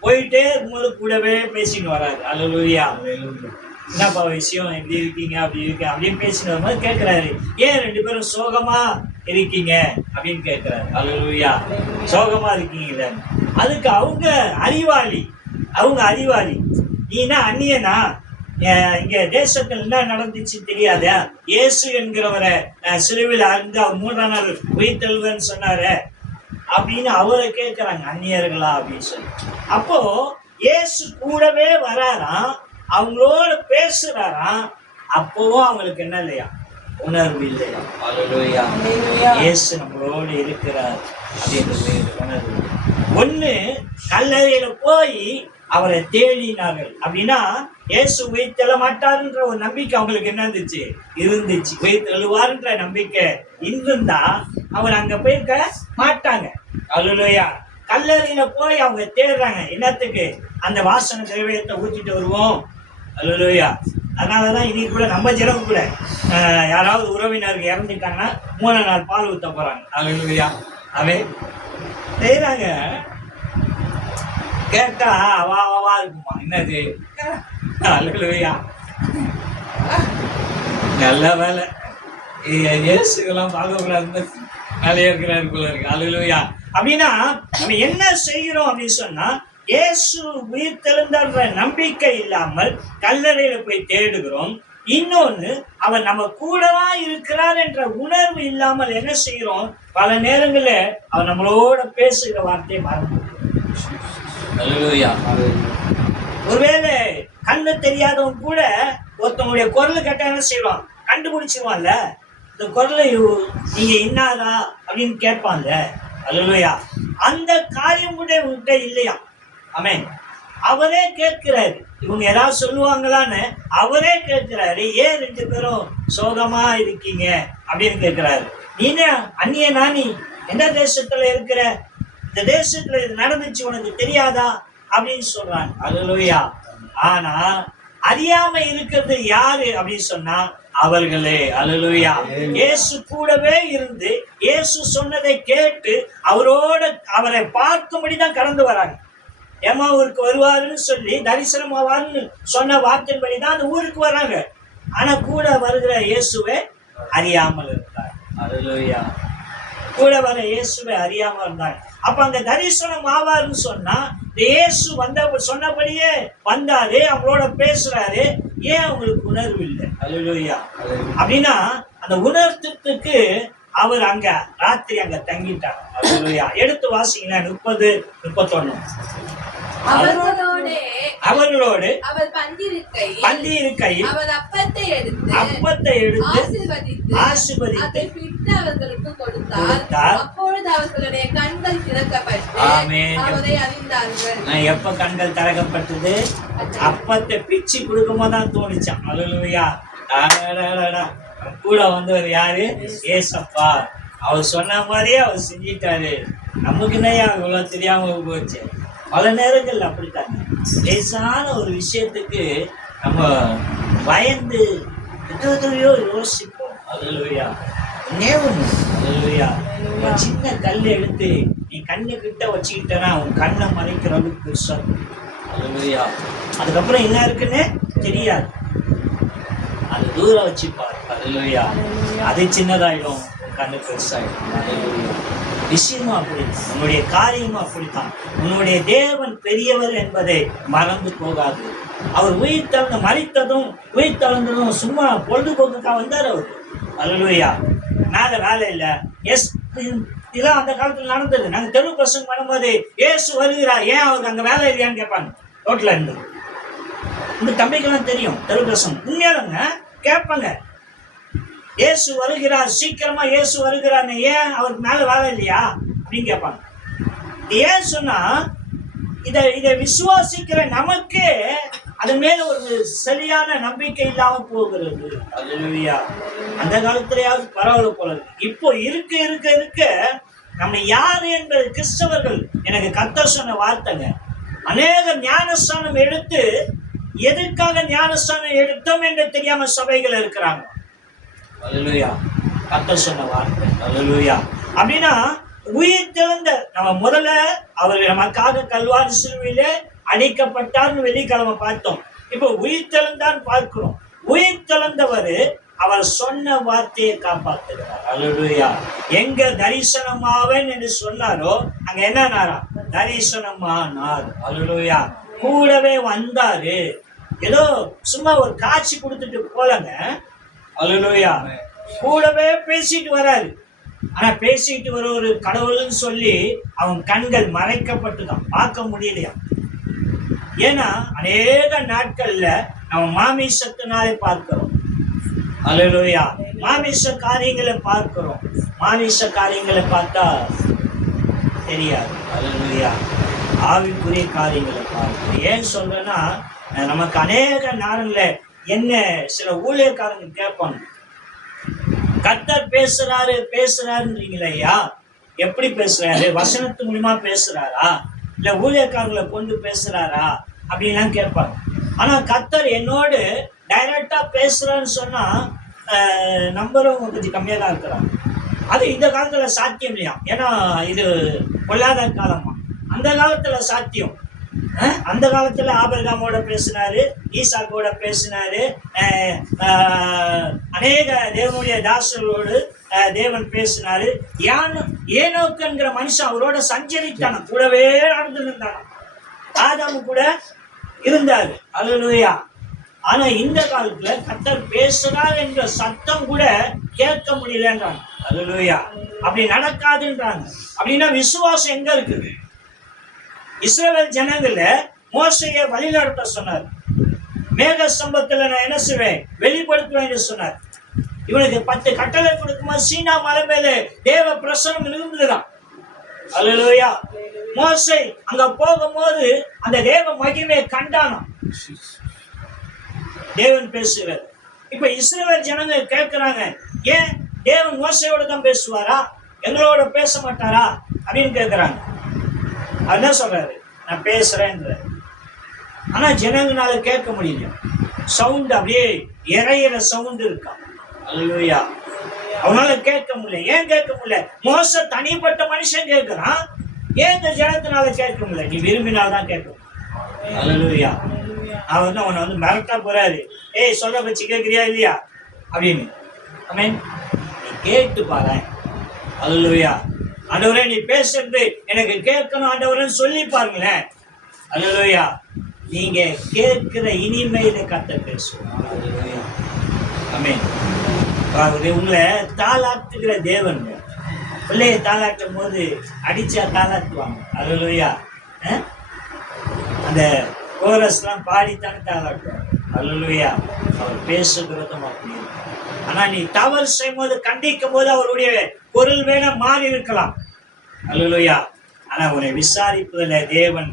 போயிட்டே இருக்கும்போது கூடவே பேசின்னு வராரு. அல்லேலூயா. என்னப்பா விஷயம், எப்படி இருக்கீங்க, அப்படி இருக்கு அப்படின்னு பேசின்னு வரும்போது கேட்கிறாரு, ஏன் 2 பேரும் சோகமா இருக்கீங்க அப்படின்னு கேட்கிறாரு. அல்லேலூயா. சோகமா இருக்கீங்களே. அதுக்கு அவங்க அறிவாளி. நீனா அந்நியனா? இங்க தேசத்தில் என்ன நடந்துச்சு தெரியாத? இயேசு என்கிறவரை சிலுவையில் அருந்து அவர் 3ஆம் நாள் உயிர்த்தெழுவேன்னு சொன்னாரு அப்படின்னு அவரை கேட்கிறாங்க, அந்நியர்களா அப்படின்னு சொல்லி. அப்போ இயேசு கூடவே வராராம், அவங்களோட பேசுறாராம். அப்பவும் அவங்களுக்கு என்ன இல்லையா? உணர்வு இல்லையா? அல்லேலூயா. இயேசு நம்மளோடு இருக்கிறார் அப்படின்றது உணர்வு. ஒண்ணு, கல்லறையில போய் அவரை தேடினார்கள் அப்படின்னா இயேசு உயிர்த்தெழ மாட்டாருன்ற ஒரு நம்பிக்கை அவங்களுக்கு என்ன இருந்துச்சு. உயிர்த்தெழுவாருன்ற நம்பிக்கை இருந்திருந்தா அவர் அங்க போயிருக்க மாட்டாங்க. அல்லேலூயா. கல்லறையில போய் அவங்க தேடுறாங்க. என்னத்துக்கு? அந்த வாசனை திரவியத்தை ஊற்றிட்டு வருவோம். அல்லேலூயா. அதனாலதான் இன்னைக்கு கூட நம்ம ஜனம் கூட யாராவது உறவினருக்கு இறந்துட்டாங்கன்னா 3ஆம் நாள் பால் ஊத்த போறாங்க. அல்லேலூயா. அவன் செய்யறாங்க. கேட்டா அவாவா இருக்குமா? என்னது? அல்லேலூயா. நல்ல வேலை இயேசுக்கெல்லாம் பார்க்கக்கூடாது, வேலையா இருக்கிறாரு போல இருக்கு. அல்லேலூயா. அப்படின்னா நம்ம என்ன செய்கிறோம் அப்படின்னு சொன்னா, இயேசு உயிர்த்தெழுந்தான்ற நம்பிக்கை இல்லாமல் கல்லறையில போய் தேடுகிறோம். இன்னொன்னு, அவர் நம்ம கூடவா இருக்கிறார் என்ற உணர்வு இல்லாமல் என்ன செய்கிறோம்? பல நேரங்கள்ல அவர் நம்மளோட பேசுகிற வார்த்தையை மறந்து. ஒருவேளை கண்ணு தெரியாதவன் கூட ஒருத்தவங்களுடைய குரல் கேட்டா என்ன செய்வான்? கண்டுபிடிச்சிருவான்ல, இந்த குரலை நீங்க இன்னாதா அப்படின்னு கேட்பான்ல. அல்லேலூயா. அந்த காரியம் கூட இவங்கிட்ட இல்லையா? ஆமென். அவரே கேட்கிறாரு. இவங்க ஏதாவது சொல்லுவாங்களான்னு அவரே கேட்கிறாரு. ஏன் 2 பேரும் சோகமா இருக்கீங்க அப்படின்னு கேட்கிறாரு. நீனே அந்நியனா? நீ எந்த தேசத்துல இருக்கிற? இந்த தேசத்துல இது நடந்துச்சு, உனக்கு தெரியாதா அப்படின்னு சொல்றாங்க. அல்லேலூயா. ஆனா அறியாம இருக்கிறது யாரு அப்படின்னு சொன்னா அவர்களே. அல்லேலூயா. இயேசு கூடவே இருந்து இயேசு சொன்னதை கேட்டு அவரை பார்க்கும்படிதான் கடந்து வராங்க. எம்மாவூருக்கு வருவாருன்னு சொல்லி தரிசனம் ஆவாருன்னு சொன்ன வார்த்தையின்படிதான் அந்த ஊருக்கு வராங்க. ஆனா கூட வருகிற இயேசுவை அறியாமல் இருந்தார். அல்லேலூயா. கூட வர இயேசுவை அறியாமல் இருந்தாங்க. அப்ப அங்க தரிசனம் ஆவாருன்னு சொன்னா இயேசு சொன்னபடியே வந்தாரு, அவங்களோட பேசுறாரு. ஏன் அவங்களுக்கு உணர்வு இல்லை? அல்லேலூயா. அப்படின்னா அந்த உணர்த்துக்கு அவர் அங்க ராத்திரி அங்க தங்கிட்டார். அல்லேலூயா. எடுத்து வாசிங்கன்னா 30, 31. அவர்களோடே அவர்களோடு அவர் பந்தியிருக்கையில் அவர் அப்பத்தை எடுத்து ஆசீர்வதித்து அதை பிட்டு அவர்களுக்கு கொடுத்தார். அப்பொழுது அவர்களுடைய கண்கள் திறக்கப்பட்டு ஆமென். அவரை அறிந்தார்கள். எப்ப கண்கள் திறக்கப்பட்டது? அப்பத்தை பிச்சு கொடுக்கும்போது தான் தோணுச்சான். அல்லேலூயா. கூட வந்தவர் யாரு? ஏசப்பா. அவர் சொன்ன மாதிரியே அவர் செஞ்சிட்டாரு. நமக்கு என்னையா இவ்வளவு தெரியாம போச்சு. பல நேரங்கள் அப்படித்தாங்க. லேசான ஒரு விஷயத்துக்கு நம்ம பயந்து எத்தனையோ யோசிப்போம். அல்லேலூயா. அல்லேலூயா. ஒரு சின்ன கல் எடுத்து நீ கண்ணு கிட்ட வச்சுக்கிட்டனா உன் கண்ணை மறைக்கிற அளவுக்கு பெருசா. அல்லேலூயா. அதுக்கப்புறம் என்ன இருக்குன்னு தெரியாது. அது தூரம் வச்சுப்பார். அல்லேலூயா. அது சின்னதாயிடும், கண்ணு பெருசாயிடும். அல்லேலூயா. விஷயமும் அப்படித்தான், உன்னுடைய காரியமும் அப்படித்தான். உன்னுடைய தேவன் பெரியவர் என்பதை மறந்து போகாது. அவர் மறித்ததும் உயிர் தழுந்ததும் சும்மா பொழுதுபோக்குக்காக வந்தார் அவர். அல்லேலூயா. நாங்க வேலை இல்லை. எஸ், இதெல்லாம் அந்த காலத்துல நடந்தது. நாங்க தெரு பிரசங்கம் பண்ணும்போது ஏசு வருகிறார், ஏன் அவருக்கு அங்க வேலை இல்லையான்னு கேட்பாங்க ரோட்ல இருந்து. இந்த தம்பிக்கெல்லாம் தெரியும் தெரு பிரசங்கம். உண்மையாலுங்க கேட்பாங்க, இயேசு வருகிறார், சீக்கிரமா இயேசு வருகிறார், ஏன் அவருக்கு மேல வேலை இல்லையா அப்படின்னு கேட்பாங்க. ஏன் சொன்னா இதை விசுவாசிக்கிற நமக்கு அது மேல ஒரு சரியான நம்பிக்கை இல்லாம போகிறது. அல்லேலூயா. அந்த காலத்திலேயாவது பரவாயில்ல போல இருக்கு. இப்போ இருக்க நம்ம யாரு என்பது கிறிஸ்தவர்கள். எனக்கு கர்த்தர் சொன்ன வார்த்தைங்க, அநேக ஞானஸ்தானம் எடுத்து எதற்காக ஞானஸ்தானம் எடுத்தோம் என்று தெரியாம சபைகள் இருக்கிறாங்க. அல்லேலூயா. கர்த்தர் சொன்ன வார்த்தை. அல்லேலூயா. அப்படின்னா உயிர் தெழுந்த நம்ம முதல்ல அவர் நமக்காக கல்வாரி சிலுவையிலே அடிக்கப்பட்டார்னு வெள்ளிக்கிழமை பார்த்தோம். இப்போ உயிர் தெழுந்தான்னு பார்க்கிறோம். உயிர் தெழுந்தவர் அவர் சொன்ன வார்த்தையை காப்பாற்றுகிறார். அல்லேலூயா. எங்க தரிசனமாவேன் என்று சொன்னாரோ அங்க என்னன்னாரா? தரிசனமானார். அல்லேலூயா. கூடவே வந்தாரு. ஏதோ சும்மா ஒரு காட்சி கொடுத்துட்டு போலங்க. அல்லேலூயா. கூடவே பேசிட்டு வராரு. ஆனா பேசிட்டு வர ஒரு கடவுள்னு சொல்லி அவன் கண்கள் மறைக்கப்பட்டுதான், பார்க்க முடியலையா. ஏன்னா அநேக நாட்கள்ல நம்ம மாமிசத்தினாலே பார்க்கிறோம். அல்லேலூயா. மாமிச காரியங்களை பார்க்கிறோம். மாமிச காரியங்களை பார்த்தா தெரியாது. அல்லேலூயா. ஆவிக்குரிய காரியங்களை பார்க்கிறோம். ஏன் சொல்றேன்னா, நமக்கு அநேக நேரங்கள்ல என்ன சில ஊழியக்காரங்க கேட்பாங்க, கர்த்தர் பேசுறாருன்றீங்களே ஐயா, எப்படி பேசுறாரு? வசனத்து மூலியமா பேசுறாரா, இல்ல ஊழியக்காரங்களை கொண்டு பேசுறாரா அப்படின்லாம் கேட்பாங்க. ஆனா கர்த்தர் என்னோடு டைரக்டா பேசுறான்னு சொன்னா நம்புறவங்க கொஞ்சம் கம்மியா தான் இருக்கிறாங்க. அது இந்த காலத்துல சாத்தியம் இல்லையா, ஏன்னா இது பொல்லாத காலமா. அந்த காலத்துல சாத்தியம். அந்த காலத்துல ஆபிரகாமோட பேசினாரு, ஈசாக்கோட பேசினாரு, அநேக தேவனுடைய தாசர்களோடு தேவன் பேசினாரு. ஏனோக்குங்கிற மனுஷன் அவரோட சஞ்சரித்தான, கூடவே நடந்து இருந்தான. ஆதாமு கூட இருந்தாரு. அல்லேலூயா. ஆனா இந்த காலத்துல கர்த்தர் பேசுறார் என்ற சத்தம் கூட கேட்க முடியலன்றாங்க. அல்லேலூயா. அப்படி நடக்காதுன்றாங்க. அப்படின்னா விசுவாசம் எங்க இருக்குது? இஸ்ரவேல் ஜனங்கள மோசையை வழிநடத்த சொன்னார். மேக ஸ்தம்பத்துல நான் என்ன செய்வேன்? வெளிப்படுத்துவேன் என்று சொன்னார். இவனுக்கு 10 கட்டளை கொடுக்கும்போது சீனா மலை மேல தேவ பிரசனம் இருந்துதான். அல்லேலூயா. மோசை அங்க போகும்போது அந்த தேவ மகிமையை கண்டானாம். தேவன் பேசுகிறார். இப்ப இஸ்ரவேல் ஜனங்க கேட்கிறாங்க, ஏன் தேவன் மோசையோட தான் பேசுவாரா, எங்களோட பேச மாட்டாரா அப்படின்னு கேட்கிறாங்க. அதான் சொல்றாரு, நான் பேசுறேன்ற. ஆனா ஜனங்கனால கேட்க முடியல. சவுண்ட் அப்படியே இறையிற சவுண்ட் இருக்கா. அல்லேலூயா. அவனால கேட்க முடியல. ஏன் கேட்க முடியல? மோச தனிப்பட்ட மனுஷன் கேட்கிறான், ஏன் இந்த ஜனத்தினால கேட்க முடியல? நீ விரும்பினால்தான் கேட்கும். அல்லேலூயா. அவன் அவனை மிரட்டா போறாரு, ஏய் சொல்ற வச்சு கேட்கிறியா இல்லையா அப்படின்னு. ஆமென். நீ கேட்டு பாரு. அல்லேலூயா. ஆண்டவரே நீ பேசுறது எனக்கு கேட்கணும் ஆண்டவரேன்னு சொல்லி பாருங்களேன். அல்லேலூயா. நீங்க கேட்கிற இனிமையில கர்த்தர் பேசுவோம். அல்லேலூயா. ஆமென். உங்களை தாளாட்டுகிற தேவன். பிள்ளையை தாளாட்டும் போது அடிச்சா தாளாட்டுவாங்க. அல்லேலூயா. அந்த கோரஸ்லாம் பாடித்தானே தாளாட்டுவார். அல்லேலூயா. அவர் பேசுகிறதும் அப்படி இருக்கும். ஆனா நீ தவறு செய்யும் போது, கண்டிக்கும் போது அவருடைய பொருள் வேணா மாறி இருக்கலாம். அல்லேலூயா. ஆனா உன்னை விசாரிப்பதில் தேவன்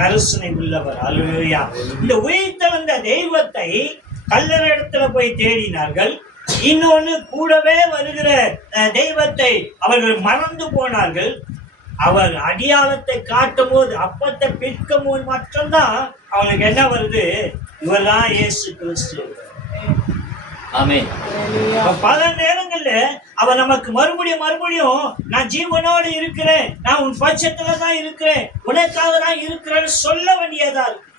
கருசனை உள்ளவர். அல்லேலூயா. இந்த உயிர்த்தெழுந்த தெய்வத்தை கல்லறை இடத்துல போய் தேடினார்கள். இன்னொன்னு கூடவே வருகிற தெய்வத்தை அவர்கள் மறந்து போனார்கள். அவர் அடியாளத்தை காட்டும் போது, அப்பத்தை பிற்கும் போது மட்டும்தான் அவனுக்கு என்ன வருது? இவர்தான் இயேசு கிறிஸ்து. ஆமென். பல நேரங்கள்ல அவர் நமக்கு மறுபடியும் நான் ஜீவனோடு இருக்கிறேன், நான் உன் பட்சத்துல தான் இருக்கிறேன், உனக்காக தான் இருக்கிறேன்னு சொல்ல வேண்டியதா இருக்கு.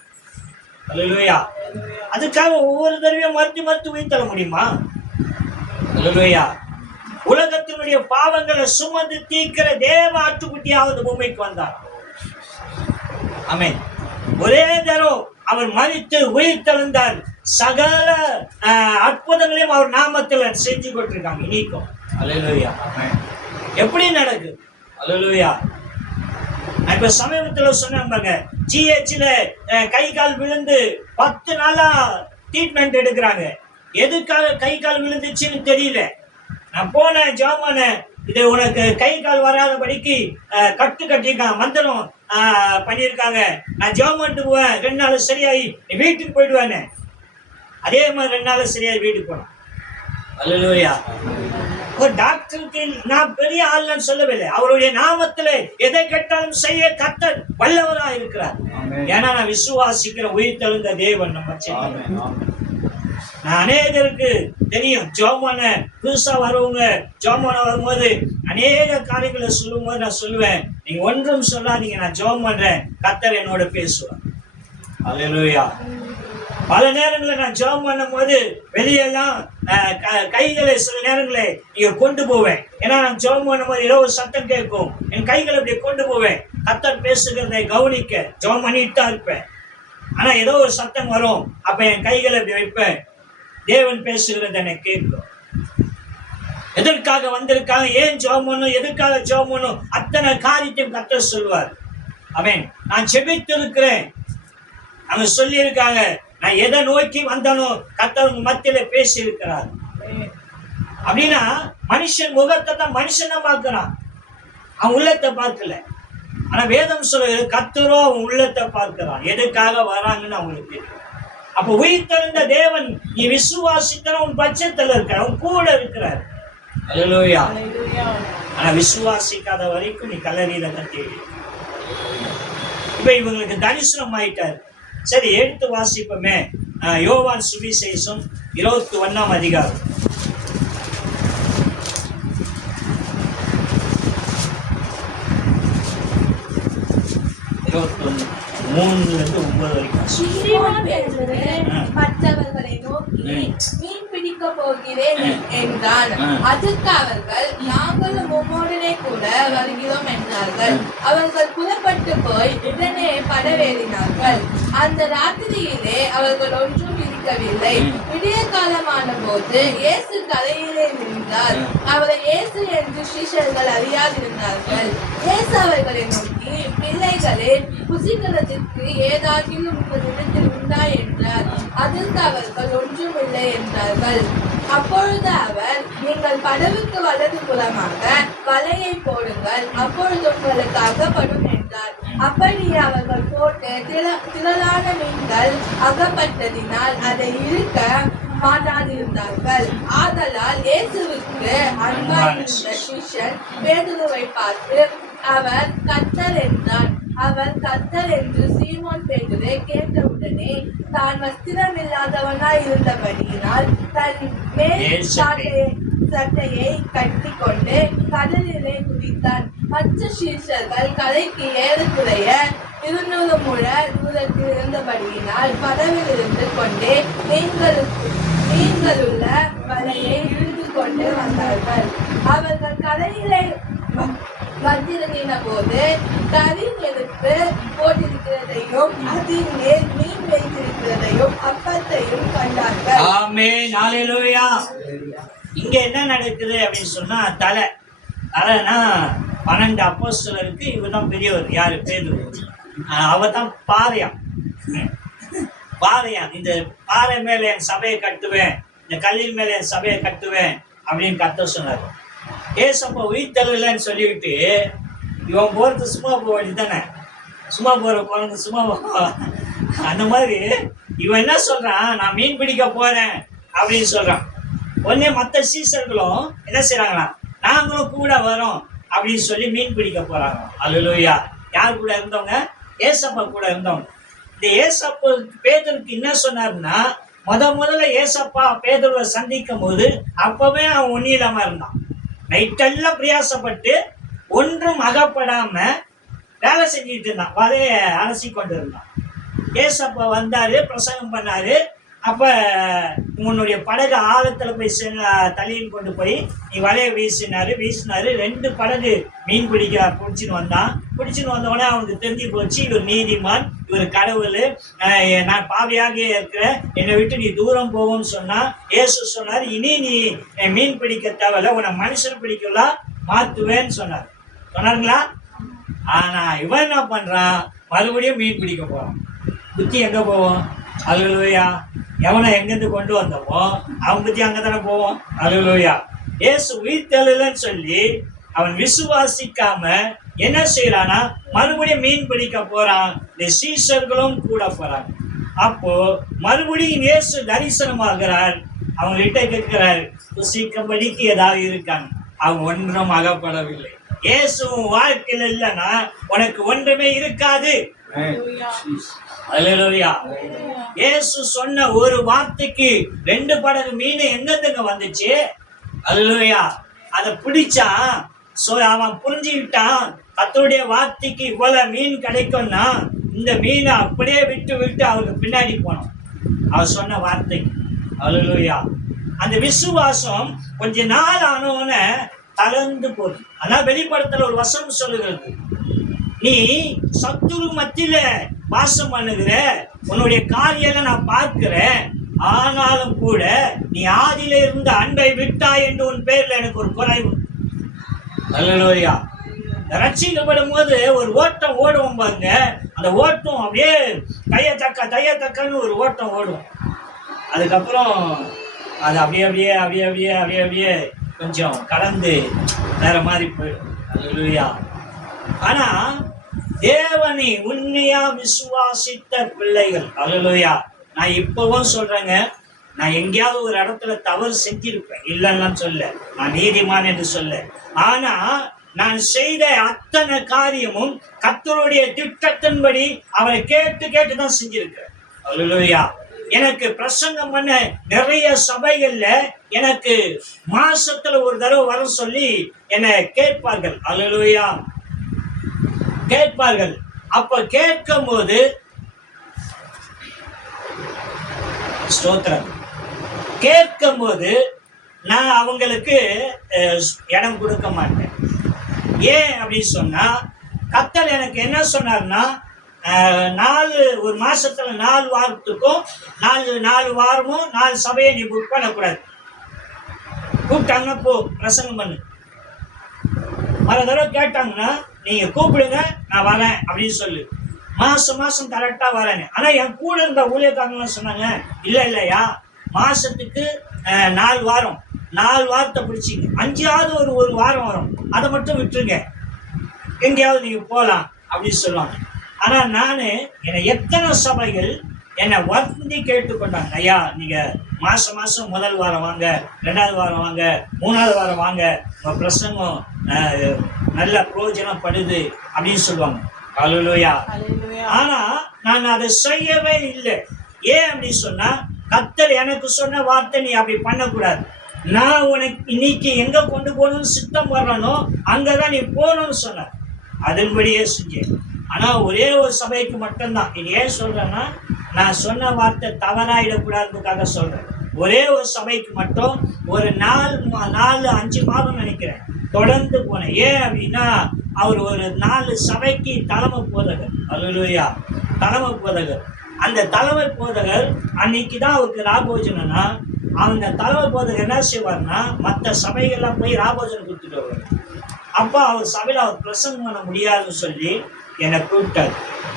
அல்லேலூயா. அதுக்காக ஒவ்வொரு தடவையும் மறுத்து உயிர் தர முடியுமா? அல்லேலூயா. உலகத்தினுடைய பாவங்களை சுமந்து தீர்க்கிற தேவ ஆட்டுக்குட்டியாவது பூமிக்கு வந்தார். ஆமென். ஒரே தரம் அவர் மரித்து உயிர் தெழுந்தார். சகல அற்புதங்களையும் அவர் நாமத்தில் செஞ்சு கொண்டிருக்காங்க இன்னைக்கும். அல்லேலூயா. எப்படி நடக்குது? அல்லேலூயா. நான் இப்ப சமீபத்துல சொன்னாங்க, ஜிஹெச்ல கை கால் விழுந்து 10 நாளா ட்ரீட்மெண்ட் எடுக்கிறாங்க. எதுக்காக கை கால் விழுந்துச்சுன்னு தெரியல. நான் போனேன், ஜாமான இது உனக்கு கை கால் வராதபடிக்கு கட்டு கட்டிருக்காங்க, மந்திரம் பண்ணியிருக்காங்க. நான் ஜாம் பண்ணிட்டு போவேன், 2 நாள் சரியாயி வீட்டுக்கு போயிடுவேன்னு. அதே மாதிரி 2 நாள் சரியாயி வீட்டுக்கு போனேன். அல்லேலூயா. ஒரு டாக்டருக்கு நான் பெரிய ஆள்னு சொல்லவில்லை. அவருடைய நாமத்துல எதை கேட்டாலும் செய்ய கர்த்தர் வல்லவரா இருக்கிறார். ஏன்னா நான் விசுவாசிக்கிற உயிர் தெழுந்த தேவன் நம்ம. நான் அநேகருக்கு தெரியும், ஜோமான புதுசா வரவங்க ஜோமான வரும்போது அநேக காரியங்களை சொல்லும் போது நான் சொல்லுவேன், நீங்க ஒன்றும் சொல்லாதீங்க, நான் ஜோம் பண்றேன், கர்த்தர் என்னோட பேசுவேன். அல்லேலூயா. பல நேரங்களில் நான் ஜெபம் பண்ணும் போது வெளியெல்லாம் கைகளை சில நேரங்களை நீங்க கொண்டு போவேன். ஏன்னா நான் ஜெபம் பண்ணும் போது ஏதோ ஒரு சத்தம் கேட்கும், என் கைகளை இப்படி கொண்டு போவேன். கர்த்தர் பேசுகிறதை கவனிக்க ஜெபம் பண்ணிட்டு தான் இருப்பேன். ஆனா ஏதோ ஒரு சத்தம் வரும், அப்ப என் கைகளை இப்படி வைப்பேன். தேவன் பேசுகிறது எனக்கு கேட்கும். எதற்காக வந்திருக்காங்க, ஏன் ஜெபம் பண்ணணும், எதற்காக ஜெபம் பண்ணணும், அத்தனை காரியத்தையும் கர்த்தர் சொல்வார். ஆமென். நான் செபித்து இருக்கிறேன், அவங்க சொல்லி இருக்காங்க, நான் எதை நோக்கி வந்தனோ கர்த்தர் மத்தியில பேசி இருக்கிறார். அப்படின்னா மனுஷன் முகத்தை தான் மனுஷன் தான் பார்க்கிறான், அவன் உள்ளத்தை பார்க்கல. ஆனா வேதம் சொல்லுது, கர்த்தரோ அவன் உள்ளத்தை பார்க்கிறான், எதுக்காக வராங்கன்னு அவங்களுக்கு தெரியும். அப்ப உயிர்த்தெழுந்த தேவன் நீ விசுவாசித்தன உன் பட்சத்துல இருக்கிற, அவன் கூட இருக்கிறார். அல்லேலூயா. ஆனா விசுவாசிக்காத வரைக்கும் நீ கல்லறையில தான் தேடி. இப்ப இவங்களுக்கு தரிசனம் ஆயிட்டாரு. சரி, எடுத்து வாசிப்போமே. யோவான் சுவிசேஷம் 21ஆம் அதிகாரம். 21 3-9 வரைக்கும். மற்றவர்களை நோக்கி மீன் பிடிக்க போகிறேன் என்றான். அதற்கு அவர்கள், நாங்களும் உம்மோடனே கூட வருகிறோம் என்றார்கள். அவர்கள் புறப்பட்டு போய் உடனே படவேறினார்கள். அந்த ராத்திரியிலே அவர்கள் ஒன்றும் இருக்கவில்லை. விடிய காலமான போது இயேசு கரையிலே நின்றார். அவரை இயேசு என்று சீஷர்கள் அறியாதிருந்தார்கள். இயேசு அவர்களை நோக்கி, பிள்ளைகளே, புசிக்கிறதுக்கு ஏதாகிலும் உங்கள் இடத்தில் உண்டா என்றார். அதற்கு அவர்கள், ஒன்றுமில்லை என்றார்கள். அப்பொழுது அவர், நீங்கள் படவுக்கு வலது புறமாக வலையை போடுங்கள், அப்பொழுது உங்களுக்கு அகப்படும் என்றார். அப்படியே அவர்கள் போட்டு திரளான மீன்கள் அகப்பட்டதினால் அதை இழுக்க மாட்டாதிருந்தார்கள். ஆதலால் இயேசுவுக்கு அன்பாயிருந்த சீஷன் பேதுருவை பார்த்து, அவர் கர்த்தர் என்றான். அவர் கர்த்தர் என்று சீமோன் பேதுரு கேட்டவுடனே தான் வஸ்திரமில்லாதவனாய் இருந்தபடியினால் தன் மேல் சட்டையை கட்டி கொண்டு கடலிலே குதித்தான். மற்ற சீஷர்கள் கரைக்கு ஏறக்குறைய 200 முழ தூரத்தில் இருந்தபடியினால் படவில் இருந்து கொண்டே மீன்களுள்ள வலையை இழுத்து கொண்டு வந்தார்கள். அவர்கள் கரையிலே வந்திருந்த போது கறி நெருப்பு போட்டிருக்கிறதையும் அதில் மேல் மீன் வைத்திருக்கிறதையும் அப்பத்தையும் கண்டார்கள். ஆமென். ஹல்லேலூயா. இங்க என்ன நடக்குது அப்படின்னு சொன்னா, தலைனா 12 அப்போஸ்தலருக்கு இவர் தான் பெரியவர். யாரு? பேதுரு. அவர் தான் பாறையா. பாறையா, இந்த பாறை மேல என் சபையை கட்டுவேன், இந்த கல்லின் மேல என் சபையை கட்டுவேன் அப்படின்னு கர்த்தர் சொன்னார். ஏசப்பா உயிர்த்தெழுலன்னு சொல்லிவிட்டு இவன் போறது சும்மா போக வேண்டியதானே, சும்மா போற குழந்தை சும்மா அந்த மாதிரி இவன் என்ன சொல்றான், நான் மீன் பிடிக்க போறேன் அப்படின்னு சொல்றான். உடனே மற்ற சீசர்களும் என்ன செய்யறாங்களா, நாங்களும் கூட வரோம் அப்படின்னு சொல்லி மீன் பிடிக்க போறாங்க. அல்லேலூயா. யார் கூட இருந்தவங்க? ஏசப்பா கூட இருந்தவங்க. இந்த ஏசப்பா பேதுருக்கு என்ன சொன்னாருன்னா, முதல்ல ஏசப்பா பேதுருவை சந்திக்கும் போது அப்பவே அவன் ஒன்னும் இல்லாம இருந்தான். நைட்டெல்லாம் பிரயாசப்பட்டு ஒன்றும் அகப்படாம வேலை செஞ்சுட்டு இருந்தான், வலைய அலசி கொண்டு இருந்தான். ஏசப்பா வந்தாரு, பிரசங்கம் பண்ணாரு. அப்ப உன்னுடைய படகு ஆழத்துல போய் தள்ளின்னு கொண்டு போய் நீ வலைய வீசினாரு. 2 படகு மீன் பிடிச்சின்னு வந்தான். பிடிச்சின்னு வந்தவொடனே அவனுக்கு தெரிஞ்சு போச்சு, இவர் நீதிமான், இவர் கடவுள், நான் பாவியாக இருக்கிறேன், என்னை விட்டு நீ தூரம் போவோம்னு சொன்னா. ஏசு சொன்னார், இனி நீ மீன் பிடிக்க தேவையில்ல, உன்னை மனுஷன் பிடிக்கலாம் மாத்துவேன்னு சொன்னார். சொன்னாருங்களா? ஆனா இவன் என்ன பண்றான், மறுபடியும் மீன் பிடிக்க போறான். புத்தி எங்க போவோம்? அல்லேலூயா. எவனை எங்கிருந்து கொண்டு வந்தோமோ அவன் புத்தி அங்கதானே போவோம். அல்லேலூயா. இயேசு உயிர்த்தெழுலன்னு சொல்லி அவன் விசுவாசிக்காம என்ன செய்யறானா, மறுபடியும் மீன் பிடிக்க போறான். இந்த சீஷர்களும் கூட போறாங்க. அப்போ மறுபடியும் இயேசு தரிசனமாகிறார். அவங்ககிட்ட கேட்கிறார், புசிக்கும்படிக்கு ஏதாவது இருக்காங்க. அவங்க ஒன்றும் அகப்படவில்லை. இயேசு வாழ்க்கையில் இல்லைன்னா உனக்கு ஒன்றுமே இருக்காது. அல்லேலூயா. இயேசு சொன்ன ஒரு வார்த்தைக்கு 2 படகு மீன் எங்கிருந்துங்க வந்துச்சு? அல்லேலூயா. அதை பிடிச்சான். அவன் புரிஞ்சுக்கிட்டான், கர்த்தருடைய வார்த்தைக்கு இவ்வளவு மீன் கிடைக்கும்னா இந்த மீனை அப்படியே விட்டு அவருக்கு பின்னாடி போனோம், அவர் சொன்ன வார்த்தைக்கு. அல்லேலூயா. அந்த விசுவாசம் கொஞ்ச நாள் ஆனவன தளர்ந்து போகுது. அதான் வெளிப்படுத்தல ஒரு வசனம் சொல்லுகிறது, நீ சத்துரு மத்தியில வாசம் பண்ணுகிற, உன்னுடைய காரியெல்லாம் நான் பார்க்கிறேன், ஆனாலும் கூட நீ ஆதியில இருந்த அன்பை விட்டாய் என்று உன் பேர்ல எனக்கு ஒரு குறைவு. அல்லேலூயா. ரட்சிக்கப்படும் போது ஒரு ஓட்டம் ஓடுவோம் பாருங்க, அந்த ஓட்டம் அப்படியே தையத்தக்கன்னு ஒரு ஓட்டம் ஓடும். அதுக்கப்புறம் அது அப்படியே கொஞ்சம் கடந்து வேற மாதிரி போயிடும். அல்லேலூயா. ஆனா தேவனை உண்மையா விசுவாசித்த பிள்ளைகள், அல்லேலூயா, நான் இப்பவும் சொல்றேங்க, நான் எங்கேயாவது ஒரு இடத்துல தவறு செஞ்சிருப்பேன், இல்லைன்னு சொல்ல, நான் நீதிமான் என்று சொல்ல. ஆனா நான் செய்த அத்தனை காரியமும் கர்த்தருடைய திட்டத்தின்படி அவரை கேட்டு தான் செஞ்சிருக்கிறேன். அல்லேலூயா. எனக்கு பிரசங்கம் பண்ண நிறைய சபைகள்ல எனக்கு மாசத்துல ஒரு தடவை வர சொல்லி என்னை கேட்பார்கள். அல்லேலூயா. கேட்பார்கள். அப்ப கேட்கும் போது ஸ்தோத்திரம், கேட்கும் போது நான் அவங்களுக்கு இடம் கொடுக்க மாட்டேன். ஏன் அப்படின்னு சொன்னா, கர்த்தர் எனக்கு என்ன சொன்னார்னா, ஒரு மாசத்துல 4 வாரத்துக்கும் 4 வாரமும் 4 சபையை நீ புக் பண்ணக்கூடாது. கூப்பிட்டாங்கன்னா போ, பிரசங்கம் பண்ணு. மறு தடவை கேட்டாங்கன்னா நீங்க கூப்பிடுங்க, நான் வரேன் அப்படின்னு சொல்லு. மாசம் கரெக்டா வரேன். ஆனா என் கூட இருந்த ஊழியக்காரங்களாம் சொன்னாங்க, இல்லையா, மாசத்துக்கு 4 வாரம், 4 வாரத்தை பிடிச்சிங்க, 5ஆவது ஒரு வாரம் வரும், அதை மட்டும் விட்டுருங்க, எங்கேயாவது நீங்க போகலாம் அப்படின்னு சொல்லுவாங்க. ஆனா நானு என்னை எத்தனை சபைகள் என்னை வருந்தி கேட்டுக்கொண்டாங்க, ஐயா நீங்க மாசம் முதல் வாரம் வாங்க, 2ஆவது வாரம் வாங்க, 3ஆவது வாரம் வாங்க, உங்க பிரசங்கம் நல்ல பிரயோஜனப்படுது அப்படின்னு சொல்லுவாங்க. அல்லேலூயா. ஆனா நான் அதை செய்யவே இல்லை. ஏன் அப்படின்னு சொன்னா, கர்த்தர் எனக்கு சொன்ன வார்த்தை நீ அப்படி பண்ணக்கூடாது, நான் உனக்கு இன்னைக்கு எங்க கொண்டு போகணும்னு சித்தம் வர்றனோ அங்கதான் நீ போகணும்னு சொன்ன, அதன்படியே செஞ்சேன். ஆனா ஒரே ஒரு சபைக்கு மட்டும்தான். இது ஏன் சொல்றேன்னா, நான் சொன்ன வார்த்தை தவறாயிடக்கூடாதுக்காக சொல்றேன். ஒரே ஒரு சபைக்கு மட்டும் ஒரு 4-5 மாதம் நினைக்கிறேன் தொடர்ந்து போனேன். ஏன் அப்படின்னா, அவர் ஒரு 4 சபைக்கு தலைமை போதகர். அல்லேலூயா. தலைமை போதகர். அந்த தலைமை போதகர் அன்னைக்கு தான் அவருக்கு ராபோஜனா, அந்த தலைமை போதகர் என்ன செய்வார்னா, மற்ற சபைகள்லாம் போய் ராபோஜனம் கொடுத்துட்டு வருவார். அப்போ அவர் சபையில் அவர் பிரசங்கம் பண்ண முடியாதுன்னு சொல்லி என்னை கூப்பிட்டார்.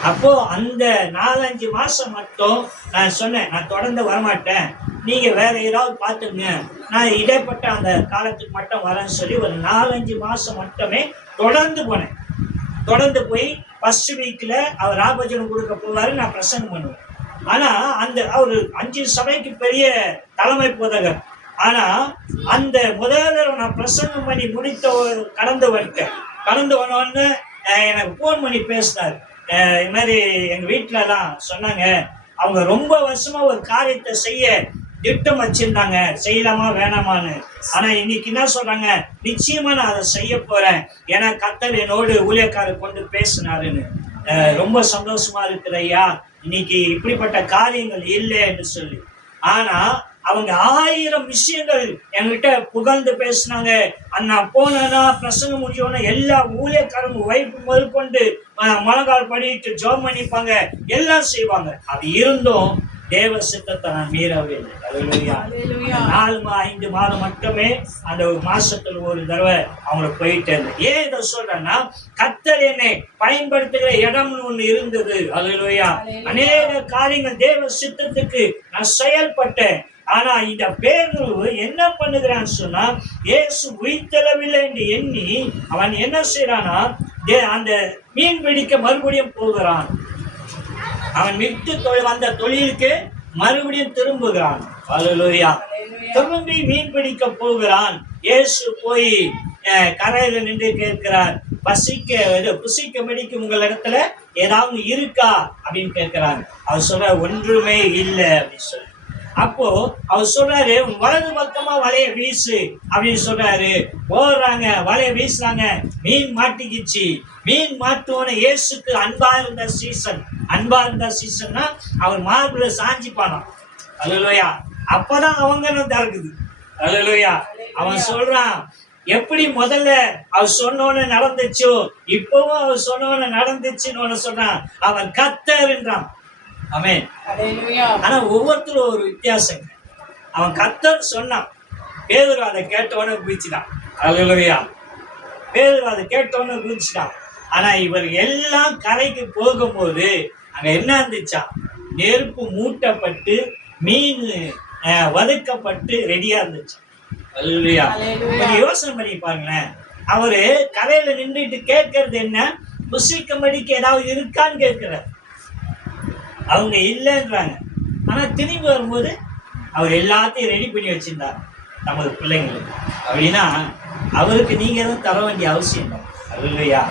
அப்போ அந்த 4-5 மாசம் மட்டும் நான் சொன்னேன், நான் தொடர்ந்து வரமாட்டேன், நீங்க வேற ஏதாவது பார்த்துங்க, நான் இடைப்பட்ட அந்த காலத்துக்கு மட்டும் வரேன்னு சொல்லி ஒரு 4-5 மாசம் மட்டுமே தொடர்ந்து போனேன். தொடர்ந்து போய் ஃபர்ஸ்ட் வீக்ல அவர் ராபஜனம் கொடுக்க போவாரு, நான் பிரசங்கம் பண்ணுவேன். ஆனா அந்த அவர் 5 சபைக்கு பெரிய தலைமை போதகர். ஆனா அந்த முதல்ல நான் பிரசங்கம் பண்ணி முடித்த கடந்து வந்தோன்னு எனக்கு போன் பண்ணி பேசினார். இது மாதிரி எங்க வீட்டுலலாம் சொன்னாங்க, அவங்க ரொம்ப வருஷமா ஒரு காரியத்தை செய்ய திட்டம் வச்சிருந்தாங்க, செய்யலாமா வேணாமான்னு. ஆனா இன்னைக்கு என்ன சொல்றாங்க, நிச்சயமா நான் அதை செய்ய போறேன், ஏன்னா கர்த்தர் என்னோடு ஊழியக்காரர் கொண்டு பேசினாருன்னு. ரொம்ப சந்தோஷமா இருக்கிற ஐயா, இன்னைக்கு இப்படிப்பட்ட காரியங்கள் இல்லை என்று சொல்லி. ஆனா அவங்க 1000 விஷயங்கள் என்கிட்ட புகழ்ந்து பேசினாங்க. நான் போனா பிரசங்கம் முடிஞ்சோன்னா எல்லா ஊழியக்காரங்க வைப்பு முதல் கொண்டு முழங்கால் பண்ணிட்டு ஜெபம் பண்ணிப்பாங்க, எல்லாம் செய்வாங்க. அது இருந்தும் தேவ சித்தத்தை நான் மீறவே இல்லை. 4-5 மாதம் மட்டுமே அந்த ஒரு மாசத்துல ஒரு தடவை அவங்களை போயிட்டே இருந்தேன். ஏன் இதை சொல்றேன்னா, கர்த்தர் என்னை பயன்படுத்துகிற இடம்னு ஒண்ணு இருந்தது. அல்லேலூயா. அநேக காரியங்கள் தேவ சித்தத்துக்கு நான் செயல்பட்டேன். ஆனா இந்த பேதுரு என்ன பண்ணுகிறான்னு சொன்னா, இயேசு உயிர்த்தெழவில்லை என்று எண்ணி அவன் என்ன செய்யறானா, அந்த மீன் பிடிக்க மறுபடியும் போகிறான். அவன் விட்டு வந்த தொழிலுக்கு மறுபடியும் திரும்புகிறான். அல்லேலூயா. திரும்பி மீன் பிடிக்க போகிறான். இயேசு போய் கரையில நின்று கேட்கிறார், புசிக்க பிடிக்கும் உங்களிடத்துல ஏதாவது இருக்கா அப்படின்னு கேட்கிறாங்க. அவர் சொல்ற ஒன்றுமே இல்லை அப்படின்னு சொல்லி. அப்போ அவர் சொல்றாரு, வலது பக்கமா வலைய வீசு அப்படின்னு சொல்றாரு. போடுறாங்க, வலைய வீசுறாங்க, மீன் மாட்டிக்கிச்சு. மீன் மாட்டுவோன இயேசுக்கு அன்பா இருந்த சீசன்னா அவர் மார்புல சாஞ்சிப்பானாம். அல்லேலூயா. அப்பதான் அவங்க திறக்குது. அல்லேலூயா. அவன் சொல்றான், எப்படி முதல்ல அவர் சொன்னோன்னு நடந்துச்சோ இப்பவும் அவர் சொன்னோன்னு நடந்துச்சுன்னு சொல்றான். அவன் கர்த்தர்ன்றான். ஆமென். ஆனா ஒவ்வொருத்தரும் ஒரு வித்தியாசங்க. அவன் கர்த்தர் சொன்னான், பேதுரு அதை கேட்டவன குதிச்சுட்டான். அல்லேலூயா. பேதுரு அதை கேட்டவன குதிச்சுட்டான். ஆனா இவர் எல்லாம் கரைக்கு போகும்போது அங்க என்ன இருந்துச்சா, நெருப்பு மூட்டப்பட்டு மீன் வதக்கப்பட்டு ரெடியா இருந்துச்சு. அல்லேலூயா. கொஞ்சம் யோசனை பண்ணி பாருங்களேன். அவரு கரையில நின்றுட்டு கேட்கறது என்ன, புசிக்கும்படிக்கு ஏதாவது இருக்கான்னு கேட்கிறார். அவங்க இல்லைன்றாங்க. ஆனா திரும்பி வரும்போது அவர் எல்லாத்தையும் ரெடி பண்ணி வச்சிருந்தார் நமது பிள்ளைங்களுக்கு. அப்படின்னா அவருக்கு நீங்க எதுவும் தர வேண்டிய அவசியம் இல்லை. அல்லேலூயா.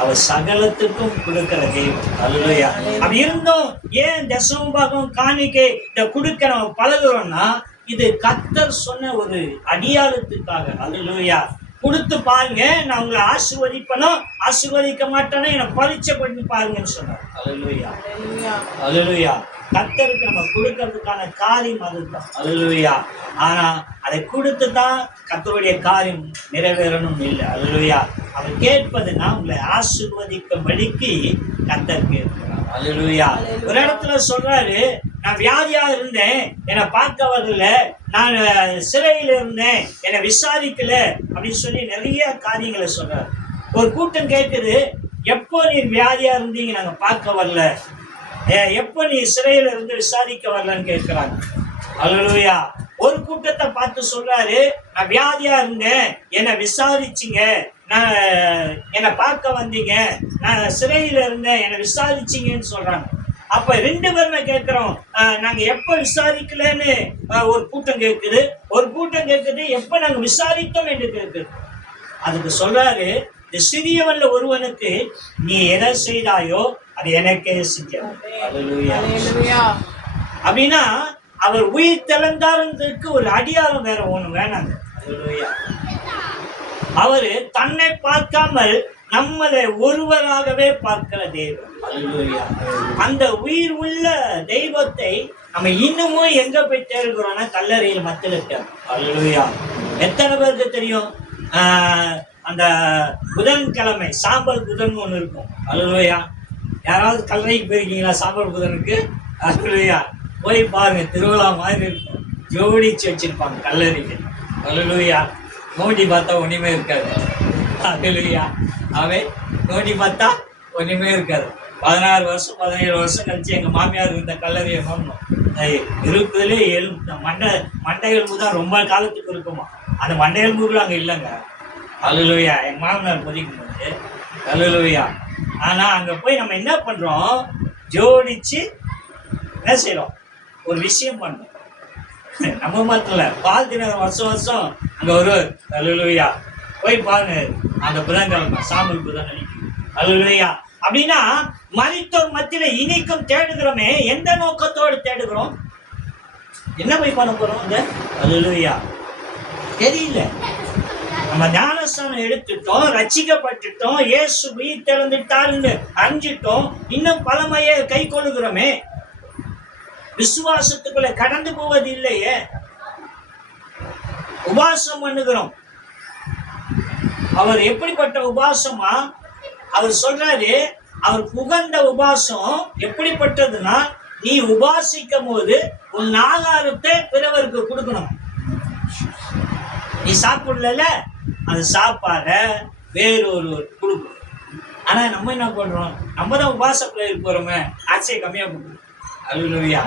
அவர் சகலத்துக்கும் கொடுக்கிற தெய்வம். அல்லேலூயா. அப்படி இருந்தோம் ஏன் தசமபாகம் காணிக்கை இதை கொடுக்க நம்ம பழகுறோம்னா, இது கர்த்தர் சொன்ன ஒரு அடியாளத்துக்காக. அல்லேலூயா. கொடுத்து பாருங்க, நான் உங்களை ஆசீர்வதிப்பேனோ ஆசீர்வதிக்க மாட்டேனோ என்னை பரீட்சை பண்ணி பாருங்கன்னு சொன்னார். அல்லேலூயா. அல்லேலூயா. கர்த்தருக்கு நம்ம கொடுக்கறதுக்கான காரியம் அதுதான். அல்லேலூயா. ஆனா அதை கொடுத்து தான் கர்த்தருடைய காரியம் நிறைவேறணும் இல்லை. அல்லேலூயா. அவர் கேட்பதுன்னா உங்களை ஆசீர்வதிக்கும்படிக்கு கர்த்தர் கேட்கிறார். அல்லேலூயா. ஒரு இடத்துல சொல்றாரு, நான் வியாதியா இருந்தேன், என்னை பார்க்க வரல, நான் சிறையில் இருந்தேன், என்னை விசாரிக்கல அப்படின்னு சொல்லி நிறைய காரியங்களை சொல்றாரு. ஒரு கூட்டம் கேட்குது, எப்போ நீ வியாதியா இருந்தீங்க நாங்க பார்க்க வரல, எப்போ நீ சிறையில இருந்து விசாரிக்க வரலன்னு கேட்கிறாங்க. அல்லேலூயா. ஒரு கூட்டத்தை பார்த்து சொல்றாரு, நான் வியாதியா இருந்தேன், என்னை விசாரிச்சிங்க, நான் என்னை பார்க்க வந்தீங்க, நான் சிறையில இருந்தேன், என்னை விசாரிச்சிங்கன்னு சொல்றாங்க. அப்ப 2 பேருமே கேட்கிறோம், நாங்க எப்ப விசாரிக்கலன்னு ஒரு கூட்டம் கேட்குது, ஒரு கூட்டம் கேட்குது எப்ப நாங்க விசாரித்தோம் என்று கேட்குது. அதுக்கு சொல்றாரு, இந்த சிறியவன்ல ஒருவனுக்கு நீ எதை செய்தாயோ அது எனக்கே செஞ்சார். அப்படின்னா அவர் உயிர் தெளிந்தார்ன்றதுக்கு ஒரு அடியாரம் வேற ஒண்ணு வேணாங்க. அவரு தன்னை பார்க்காமல் நம்மளை ஒருவராகவே பார்க்கிற தெய்வம். அந்த உயிர் உள்ள தெய்வத்தை நம்ம இன்னமும் எங்க போய் தேடுகிறோம்னா கல்லறையில் மத்தியில. அல்லேலூயா. எத்தனை பேருக்கு தெரியும், அந்த புதன்கிழமை சாம்பல் புதன் ஒண்ணு இருக்கும். அல்லேலூயா. யாராவது கல்லறைக்கு போயிருக்கீங்களா சாம்பல் புதனுக்கு? அல்லேலூயா. போய் பாருங்க, திருவிழா மாதிரி இருக்கும், ஜோடிச்சு வச்சிருப்பாங்க கல்லறைக்கு. அல்லேலூயா. நோண்டி பார்த்தா ஒண்ணுமே இருக்காது. அல்லேலூயா. அவன் நோண்டி பார்த்தா ஒண்ணுமே இருக்காது. 16 வருஷம் 17 வருஷம் கழிச்சு எங்க மாமியார் இருந்த கல்லறையை நோண்டணும். இருக்குதுலே மண்டை எலும்பு தான் ரொம்ப காலத்துக்கு இருக்குமா. அந்த மண்டை எலும்புகள் அங்கே இல்லைங்க. அல்லேலூயா. என் மாமனார் பொதிக்கும் போது அல்லேலூயா. ஆனா அங்க போய் நம்ம என்ன பண்றோம், ஜோடிச்சு என்ன செய்யறோம், ஒரு விஷயம் பண்றோம். நம்ம மாத்திர பால் தினம் வருஷம் வருஷம் அங்க வருவார். அல்லேலூயா. போய் பாருங்க, அந்த புதன்கிழமை சாமல் புதன் அன்னைக்கு. அல்லேலூயா. அப்படின்னா மரித்தோர் மத்தியில இனிக்கும் தேடுகிறோமே, எந்த நோக்கத்தோடு தேடுகிறோம், என்ன போய் பண்ண போறோம்? அல்லேலூயா. தெரியல. நம்ம ஞானஸ்தானம் எடுத்துட்டோம், ரட்சிக்கப்பட்டுட்டோம், இயேசு உயிர் திறந்துட்டாருன்னு அறிஞ்சிட்டோம், இன்னும் பழமையை கை கொள்ளுகிறோமே, விசுவாசத்துக்குள்ள கடந்து போவது இல்லையே. உபாசம் பண்ணுகிறோம். அவர் எப்படிப்பட்ட உபாசமா? அவர் சொல்றாரு, அவர் புகழ்ந்த உபாசம் எப்படிப்பட்டதுன்னா, நீ உபாசிக்கும் போது உன் ஆகாரத்தை பிறவருக்கு கொடுக்கணும். நீ சாப்பிடல, அந்த சாப்பாட வேறொருவர் கொடுக்கணும். ஆனா நம்ம என்ன பண்றோம், நம்ம தான் உபாசத்துல இருக்கிறோமே, ஆட்சியை கம்மியா கொடுக்கணும். அல்லேலூயா.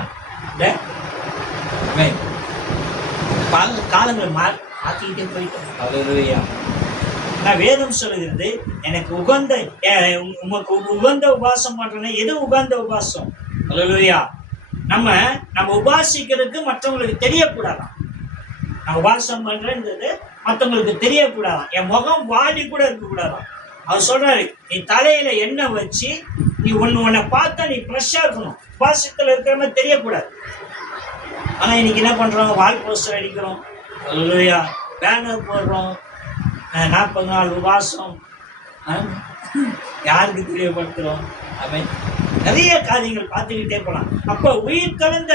காலங்களை மாத்திக்கிட்டே போயிட்டோம். அல்லேலூயா. நான் வேதம் சொல்லுகிறது, எனக்கு உமக்கு உகந்த உபாசம் பண்றேன்னா, எது உகந்த உபாசம்? அல்லேலூயா. நம்ம உபாசிக்கிறதுக்கு மற்றவங்களுக்கு தெரியக்கூடாதான். நான் உபாசம் பண்றேன்றது மற்றவங்களுக்கு தெரியக்கூடாதான். என் முகம் வாடி கூட இருக்கக்கூடாதான். அவர் சொல்றாரு, நீ தலையில எண்ணெய் வச்சு நீ உன்னை பார்த்தா நீ ஃப்ரெஷ்ஷா இருக்கணும். உபாசத்துல இருக்கிற மாதிரி தெரியக்கூடாது. ஆனா இன்னைக்கு என்ன பண்றோம், வால் போஸ்டர் அடிக்கிறோம். அல்லேலூயா. பேனர் போடுறோம். 40 நாள் உபாசம் யாருக்கு தெரியப்படுத்துறோம்? நிறைய காரியங்கள் பார்த்துக்கிட்டே போலாம். அப்ப உயிர் கலந்த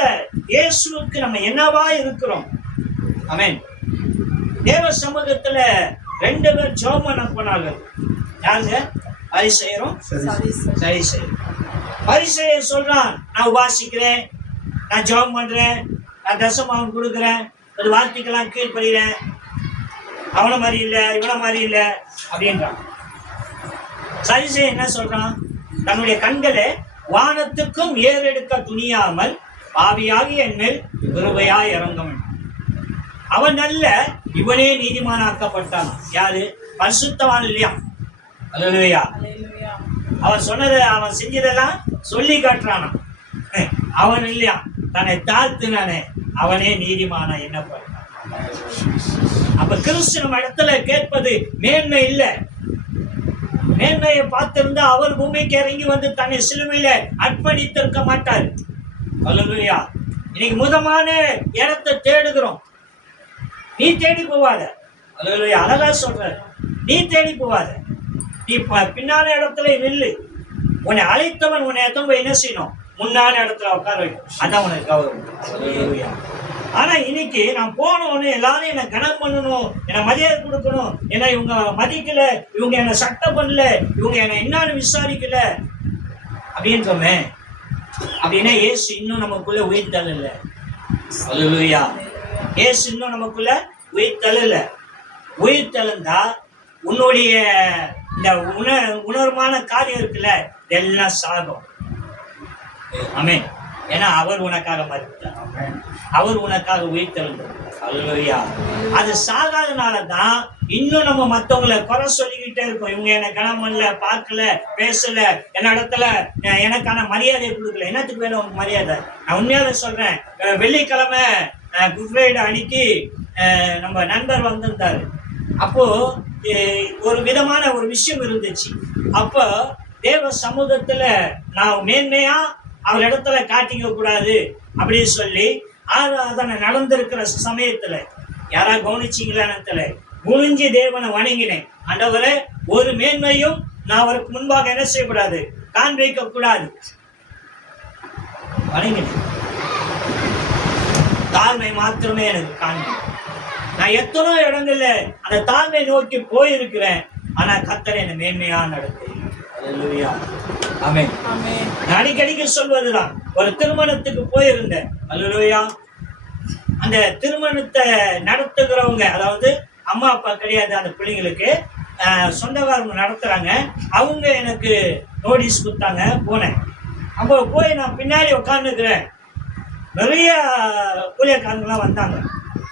இயேசுவுக்கு நம்ம என்னவா இருக்கிறோம்? ஆமென். தேவ சமூகத்துல 2 பேர் ஜெபம் பண்ண போனார்கள். யாருங்க? பரிசேயரும் சதுசேயரும். பரிசேயர் சொல்றான், நான் உபாசிக்கிறேன், நான் ஜெபம் பண்றேன், நான் தசமாவும் கொடுக்குறேன், ஒரு வார்த்தைக்கெல்லாம் கீழ்ப்படுகிறேன், அவனை மாதிரி இல்லை இவனை மாதிரி இல்லை அப்படின்றான். சதுசேயன் என்ன சொல்றான்? தன்னுடைய கண்களை வானத்துக்கும் ஏறெடுக்க துணியாமல் பாவியாகி என் மேல் கிருபையாய் இறங்கும். அவன் அல்ல, இவனே நீதிமானாக்கப்பட்டான். யாரு? பரிசுத்தவான் இல்லையா? அல்லேலூயா. அவன் சொன்னதை அவன் செஞ்சதெல்லாம் சொல்லி காட்டுறானா? அவன் இல்லையா, தன்னை தாழ்த்தினானே, அவனே நீதிமானா என்னப்பட்டான். அப்ப கிறிஸ்து நம்ம இடத்துல கேட்பது மேன்மை இல்லை. மேன்மையை பார்த்திருந்தா அவர் பூமிக்கு இறங்கி வந்து தன்னை சிலுவையில அர்ப்பணித்திருக்க மாட்டார். அல்லேலூயா. இன்னைக்கு முதமான இடத்தை தேடுகிறோம். நீ தேடி போவாத. அல்லேலூயா. அழகா சொல்ற, நீ தேடி போவாத. நீ பின்னால இடத்துல நில்லு. உன்னை அழைத்தவன் உன்னை எத்தனை என்ன செய்யணும்? முன்னால இடத்துல உட்கார வைக்கும். அதான் உனக்கு கௌரவம். அல்லேலூயா. ஆனா இன்னைக்கு நான் போனோன்னு எல்லாரும் என்னை கனம் பண்ணணும், என்னை மரியாதை கொடுக்கணும், என்னை இவங்க மதிக்கல, இவங்க என்னை சட்டம் பண்ணல, இவங்க என்னை என்னன்னு விசாரிக்கல அப்படின்றோமே. அப்படின்னா இயேசு இன்னும் நமக்குள்ள உயிர் தள்ளல. அல்லேலூயா. இயேசு இன்னும் நமக்குள்ள உயிர் தள்ளல. உயிர் தள்ளந்தா உன்னுடைய இந்த உணர்வான காரியம் இருக்குல்ல, இதெல்லாம் சாகும். ஆமென். ஏன்னா அவர் உனக்காக மரித்தார், அவர் உனக்காக உயிர் தெழுந்தார். அல்லேலூயா. அது சாகாதனால தான் இன்னும் நம்ம மற்றவங்களை குறை சொல்லிக்கிட்டே இருக்கோம். இவங்க என்னை கனம் பண்ணல, பார்க்கல, பேசல, என்ன இடத்துல எனக்கான மரியாதை கொடுக்கல. என்னத்துக்கு வேணும் உனக்கு மரியாதை? நான் உண்மையால சொல்றேன். வெள்ளிக்கிழமை குட் ஃப்ரைடே அன்னைக்கு நம்ம நண்பர் வந்திருந்தாரு. அப்போ ஒரு விதமான ஒரு விஷயம் இருந்துச்சு. அப்போ தேவ சமூகத்துல நான் மேன்மையா அவர் இடத்துல காட்டிக்க கூடாது அப்படின்னு சொல்லி அதனை நடந்திருக்கிற சமயத்துல யாரா கவனிச்சிங்களா? குனிஞ்சி தேவனை வணங்கினேன். ஆண்டவரே, ஒரு மேன்மையும் நான் அவருக்கு முன்பாக என்ன செய்யக்கூடாது, காண்பிக்க கூடாது. வணங்கினேன். தாழ்மை மாத்திரமே எனக்கு காண்பி. நான் எத்தனோ இடங்கள்ல அந்த தாழ்மை நோக்கி போயிருக்கிறேன். ஆனா கர்த்தர் என்னை மேன்மையா நடத்து. அல்லேலூயா. ஆமென். நான் அடிக்கடிக்கு சொல்வதுதான், ஒரு திருமணத்துக்கு போயிருந்தேன். அல்லேலூயா. அந்த திருமணத்தை நடத்துகிறவங்க, அதாவது அம்மா அப்பா கிடையாது அந்த பிள்ளைங்களுக்கு, சொந்தக்காரங்க நடத்துறாங்க. அவங்க எனக்கு நோட்டீஸ் கொடுத்தாங்க. போனேன். அப்போ போய் நான் பின்னாடி உட்காந்துருக்கிறேன். நிறைய ஊழியக்காரங்களாம் வந்தாங்க.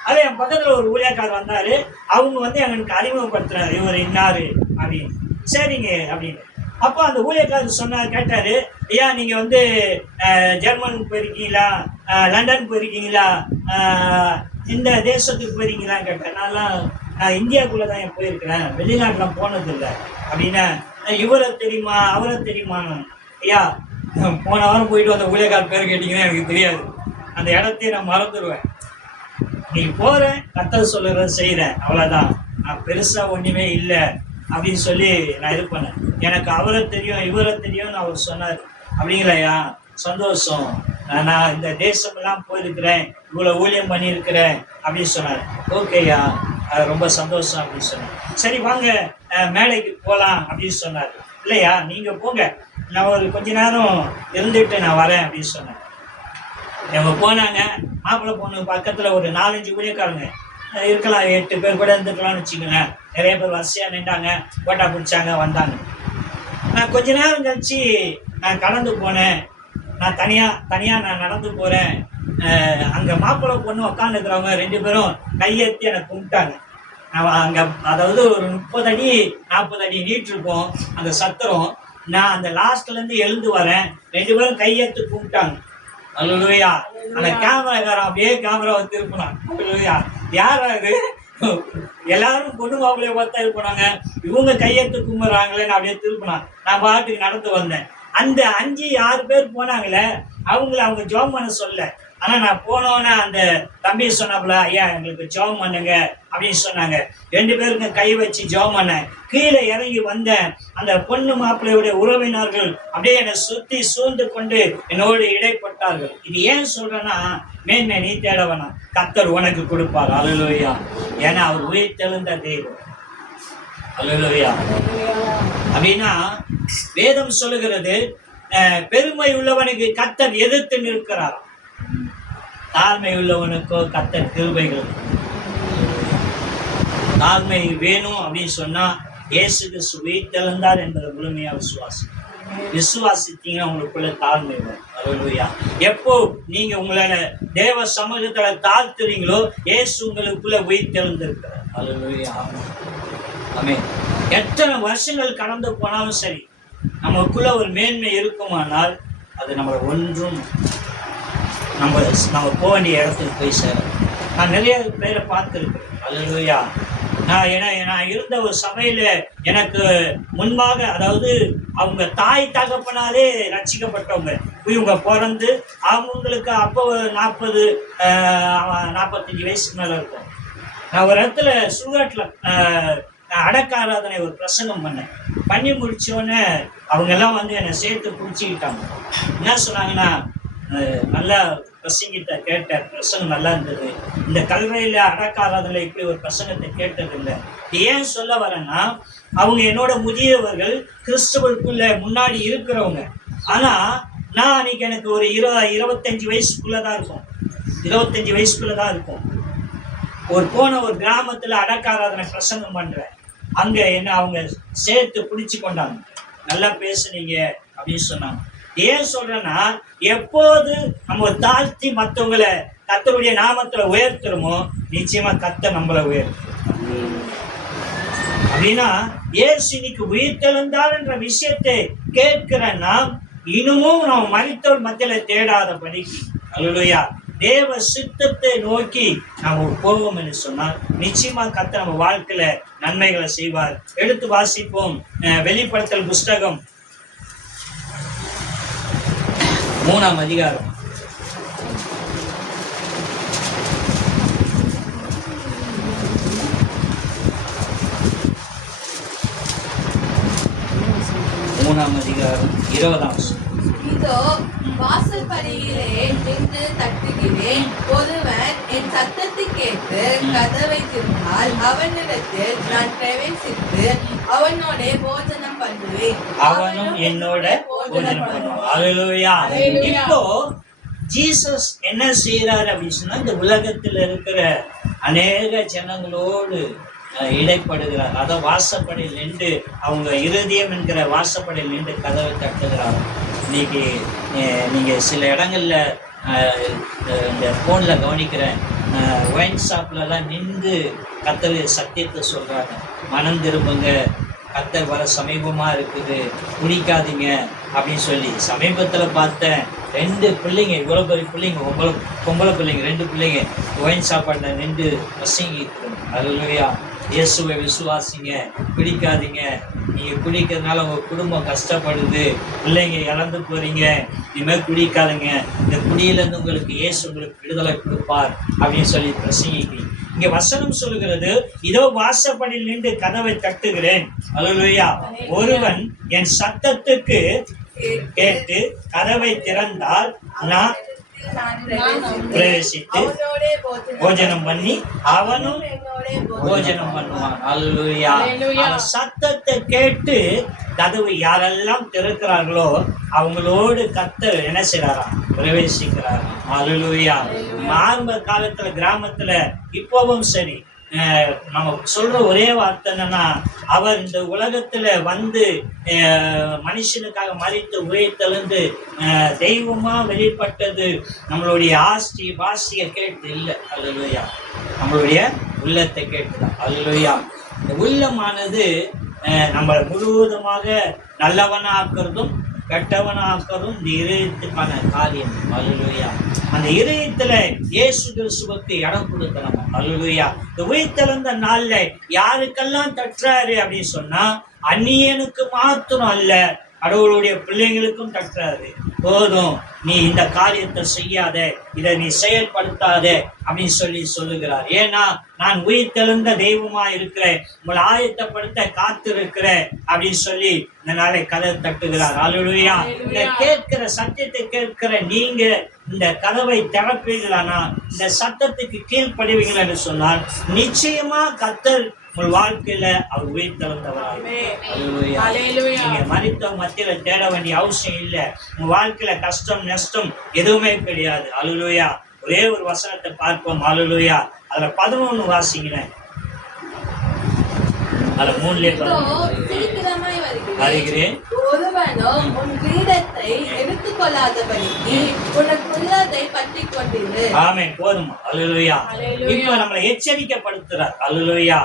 அது என் பக்கத்தில் ஒரு ஊழியக்காரர் வந்தார். அவங்க வந்து எங்களுக்கு அறிமுகப்படுத்துறாரு, இவர் இன்னாரு அப்படின்னு. சரிங்க அப்படின்னு. அப்போ அந்த ஊழியக்காரர் சொன்னார், கேட்டார், ஐயா நீங்கள் வந்து ஜெர்மன் போயிருக்கீங்களா, லண்டன் போயிருக்கீங்களா, இந்த தேசத்துக்கு போயிருக்கீங்களான்னு கேட்டேன். நான் இந்தியாவுக்குள்ளே தான் என் போயிருக்கிறேன், வெளிநாட்டில் போனதில்லை அப்படின்னா. இவரை தெரியுமா அவரை தெரியுமா? ஐயா போன வாரம் போயிட்டு வந்த ஊழியக்காரர் பேர் கேட்டிங்கன்னா எனக்கு தெரியாது, அந்த இடத்தையே நான் மறந்துடுவேன். நீ போகிறேன், கர்த்தர் சொல்லுறத செய்கிறேன், அவ்வளோதான், நான் பெருசாக ஒன்றுமே இல்லை அப்படின்னு சொல்லி நான் இது பண்ணேன். எனக்கு அவரை தெரியும் இவரை தெரியும்னு அவர் சொன்னார். அப்படிங்களையா, சந்தோஷம், நான் இந்த தேசமெல்லாம் போயிருக்கிறேன், இவ்வளோ ஊழியம் பண்ணியிருக்கிறேன் அப்படின்னு சொன்னார். ஓகேயா, ரொம்ப சந்தோஷம் அப்படின்னு சொன்னேன். சரி வாங்க மேடைக்கு போகலாம் அப்படின்னு சொன்னார். இல்லையா நீங்கள் போங்க, நான் ஒரு கொஞ்ச நேரம் இருந்துட்டு நான் வரேன் அப்படின்னு சொன்னேன். அவங்க போனாங்க. மாப்பிள்ளை பொண்ணு பக்கத்தில் ஒரு 4-5 ஊழியக்காரங்க இருக்கலாம், 8 பேர் கூட இருந்துக்கலாம்னு வச்சுக்கோங்களேன். நிறைய பேர் வரிசையாக நின்றாங்க, போட்டா பிடிச்சாங்க, வந்தாங்க. நான் கொஞ்ச நேரம் கழிச்சு நான் கடந்து போனேன். நான் தனியாக நான் நடந்து போகிறேன். அங்கே மாப்பிள்ளை பொண்ணு உட்காந்துக்கிறவங்க 2 பேரும் கையெத்தி என்னை கும்பிட்டாங்க. நான் அங்கே அதாவது ஒரு 30 அடி 40 அடி நீட்டிருக்கோம் அந்த சத்திரம். நான் அந்த லாஸ்ட்லேருந்து எழுந்து வரேன், 2 பேரும் கையெத்து கும்பிட்டாங்க. அல்லேலூயா. அந்த கேமராக்காரன் அப்படியே கேமராவை திருப்பினான். அல்லேலூயா. யார் அது? எல்லாரும் பொண்ணு மாப்பிள்ளைய பார்த்தா இது பண்ணாங்க, இவங்க கையெழுத்து கும்பிட்றாங்களேன்னு அப்படியே திருப்பினான். நான் பாட்டுக்கு நடந்து வந்தேன். அந்த 5-6 பேர் போனாங்களே, அவங்க ஜெபம் பண்ண சொல்ல. ஆனால் நான் போனோன்னே அந்த தம்பி சொன்னாப்புல, ஐயா எங்களுக்கு ஜெபம் பண்ணுங்க அப்படின்னு சொன்னாங்க. 2 பேருக்கும் கை வச்சு ஜெபம் பண்ணேன். கீழே இறங்கி வந்தேன். அந்த பொண்ணு மாப்பிள்ளையுடைய உறவினர்கள் அப்படியே என்னை சுற்றி சூழ்ந்து கொண்டு என்னோடு இடைப்பட்டார்கள். இது ஏன் சொல்றேன்னா, மேன்மை நீ தேட வேணாம், கர்த்தர் உனக்கு கொடுப்பார். அல்லேலூயா. ஏன்னா அவர் உயிர்த்தெழுந்த தெய்வம். அல்லேலூயா. அப்படின்னா வேதம் சொல்லுகிறது, பெருமை உள்ளவனுக்கு கர்த்தர் எதிர்த்து நிற்கிறார், தாழ்மை உள்ளவனுக்கோ கர்த்தர் கிருபைகள். தாழ்மை வேணும் அப்படின்னு சொன்னா இயேசு கிறிஸ்து உயிர்த்தெழுந்தார் என்பதை முழுமையா விசுவாசித்தீங்கன்னா உங்களுக்குள்ள தாழ்மை வரும். அல்லேலூயா. எப்போ நீங்க உங்களால தேவ சமூகத்துல தாழ்த்துறீங்களோ, இயேசு உங்களுக்குள்ள உயிர்த்தெழுந்திருக்கிறார். அல்லேலூயா. ஆமென். எத்தனை வருஷங்கள் கடந்து போனாலும் சரி, நமக்குள்ள ஒரு மேன்மை இருக்குமானால் அது நம்மளை ஒன்றும் நம்ம போக வேண்டிய இடத்துக்கு போய் சேரும். நான் நிறைய பேரை பார்த்துருக்கேன். அல்லேலூயா. நான் இருந்த ஒரு சபையில் எனக்கு முன்பாக, அதாவது அவங்க தாய் தகப்பனாலே ரட்சிக்கப்பட்டவங்க, இவங்க பிறந்து அவங்களுக்கு அப்போ 40-45 வயசுக்கு மேலே இருக்கும். நான் ஒரு இடத்துல சுடுகாட்டில் அடக்க ஆராதனை ஒரு பிரசங்கம் பண்ணி முடித்தோடனே அவங்கெல்லாம் வந்து என்னை சேர்த்து பிடிச்சிக்கிட்டாங்க. என்ன சொன்னாங்கன்னா, நல்லா பிரசங்கிட்ட கேட்டேன், பிரசங்கம் நல்லா இருந்தது, இந்த கல்றையில் அடக்க ஆராதனை இப்படி ஒரு பிரசங்கத்தை கேட்டதில்லை. ஏன் சொல்ல வரேன்னா, அவங்க என்னோட முதியவர்கள், கிறிஸ்தவருக்குள்ள முன்னாடி இருக்கிறவங்க. ஆனால் நான் அன்றைக்கி எனக்கு ஒரு 25 வயசுக்குள்ளே தான் இருக்கும், 25 வயசுக்குள்ளே தான் இருக்கும். ஒரு கிராமத்தில் அடக்க ஆராதனை பிரசங்கம் பண்ணுறேன். அங்கே என்ன அவங்க சேர்த்து பிடிச்சி கொண்டாங்க, நல்லா பேசுனீங்க அப்படின்னு சொன்னாங்க. ஏன் சொல்றேன்னா, எப்போது நம்ம தாழ்த்தி மற்றவங்களை கர்த்தருடைய நாமத்துல உயர்த்துறோமோ, நிச்சயமா கர்த்தர் நம்மளை உயர்த்தும். அப்படின்னா இயேசு இன்னைக்கு உயிர்த்தெழுந்தார் என்ற விஷயத்தை கேட்கிற நாம் இன்னமும் நம்ம மரித்தோர் மத்தியில தேடாதபடிக்கு, அல்லேலூயா, தேவ சித்தத்தை நோக்கி நாம் போவோம் என்று சொன்னால் நிச்சயமா கர்த்தர் நம்ம வாழ்க்கையில நன்மைகளை செய்வார். எடுத்து வாசிப்போம். வெளிப்படுத்தல் புஸ்தகம் 3ஆம் அதிகாரம். மூணாம் அதிகாரம் 20ஆம். இதோ வாசல் படியிலே நின்று தட்டுகிறேன். ஒருவன் என் சத்தத்தை கேட்டு கதவை திறந்தால் அவனிடத்தில் நான் பிரவேசித்து அவனோட போஜனம் பண்ணுவேன், அவனும் என்னோட போஜனம் பண்ணுவான். அல்லேலூயா. இப்போ ஜீசஸ் என்ன செய்யறாரு அப்படின்னு சொன்னா, இந்த உலகத்தில் இருக்கிற அநேக ஜனங்களோடு இடைப்படுகிறார். அதான் வாசப்படையில் நின்று அவங்க இருதயம் என்கிற வாசப்படையில் நின்று கதவை தட்டுகிறார். இன்னைக்கு நீங்கள் சில இடங்கள்ல இந்த ஃபோனில் கவனிக்கிறேன், ஒயின் ஷாப்லலாம் நின்று கர்த்தர் சத்தியத்தை சொல்கிறாங்க. மனம் திரும்புங்க, கர்த்தர் வர சமீபமாக இருக்குது, குடிக்காதீங்க அப்படின்னு சொல்லி. சமீபத்தில் பார்த்தேன் 2 பிள்ளைங்க, இவ்வளோ பெரிய பிள்ளைங்க, பொம்பளை பிள்ளைங்க 2 பிள்ளைங்க ஒயின் ஷாப்பாட்டில் நின்று பிரசங்கிக்கிறோம். அல்லேலூயா. இயேசுவை விசுவாசிங்க, குடிக்காதீங்க, நீங்கள் குடிக்கிறதுனால உங்கள் குடும்பம் கஷ்டப்படுது, பிள்ளைங்க இழந்து போகிறீங்க, இனிமேல் குடிக்காதுங்க, இந்த குடியிலேருந்து உங்களுக்கு இயேசு உங்களுக்கு விடுதலை கொடுப்பார் அப்படின்னு சொல்லி பிரசங்கிக்கிறீங்க. இங்கே வசனம் சொல்லுகிறது, இதோ வாசப்படியில் நின்று கதவை தட்டுகிறேன். அல்லேலூயா. ஒருவன் என் சத்தத்துக்கு கேட்டு கதவை திறந்தால் நான் பிரவேசித்து போஜனம் பண்ணி அவனும் போஜனம் பண்ணுவான். அல்லேலூயா. அவன் சத்தத்தை கேட்டு கதவு யாரெல்லாம் திறக்கிறார்களோ அவங்களோடு கர்த்தர் என்ன செய்றாராம்? பிரவேசிக்கிறார். அல்லேலூயா. ஆரம்ப காலத்துல கிராமத்துல இப்பவும் சரி, நம்ம சொல்ற ஒரே வார்த்தை என்னன்னா, அவர் இந்த உலகத்துல வந்து மனுஷனுக்காக மரித்து உயிர்த்தெழுந்து தெய்வமா வெளிப்பட்டது நம்மளுடைய வாசியை கேட்டு இல்லை. அல்லேலூயா. நம்மளுடைய உள்ளத்தை கேட்டுதான். அல்லேலூயா. இந்த உள்ளமானது நம்ம முழுவதுமாக நல்லவனாக்குறதும் கெட்டவனாக்குறதும் இந்த இதயத்துக்கான காரியம். அல்லேலூயா. அந்த இதயத்துல இயேசு கிறிஸ்துவுக்கு இடம் கொடுக்கணும். அல்லேலூயா. இந்த உயிர்த்தெழுந்த நாள்ல யாருக்கெல்லாம் தட்டுறாரு அப்படின்னு சொன்னா, அந்நியனுக்கு மாத்திரம் அல்ல, கடவுளுடைய பிள்ளைங்களுக்கும் தட்டுறாரு. போதும், நீ இந்த காரியத்தை செய்யாத, இதை நீ செயல்படுத்தாத அப்படின்னு சொல்லுகிறார். ஏன்னா நான் உயிர்த்தெழுந்த தெய்வமா இருக்கிறேன், உங்களை ஆயத்தப்படுத்த காத்திருக்கிறேன் அப்படின்னு சொல்லி இந்த நாளை கதவை தட்டுகிறார். அல்லேலூயா. இந்த கேட்கிற சத்தியத்தை கேட்கிற நீங்க இந்த கதவை திறப்பீங்களானா, இந்த சத்தத்துக்கு கீழ்ப்படிவீங்கள் என்று சொன்னால் நிச்சயமா கர்த்தர் உங்கள் வாழ்க்கையில அவர் உயிர்த்தெழுந்தவராய். நீங்க மரித்த மத்தியில தேட வேண்டிய அவசியம் இல்லை. உங்க வாழ்க்கையில கஷ்டம் நஷ்டம் எதுவுமே கிடையாது. அல்லேலூயா. ஒரே ஒரு வசனத்தை பார்ப்போம். அல்லேலூயா. அதுல 11 வாசிக்கிறேன். அதுல 3 வருகிறேன். ஒருவனும் உன் கிரீடத்தை எடுத்துக்கொள்ளாதபடிக்கு உனக்குள்ளதை பற்றிக் கொண்டிரு. ஆமென். போதுமா? அல்லேலூயா. இப்ப நம்மளை எச்சரிக்கப்படுத்துறார். அல்லேலூயா.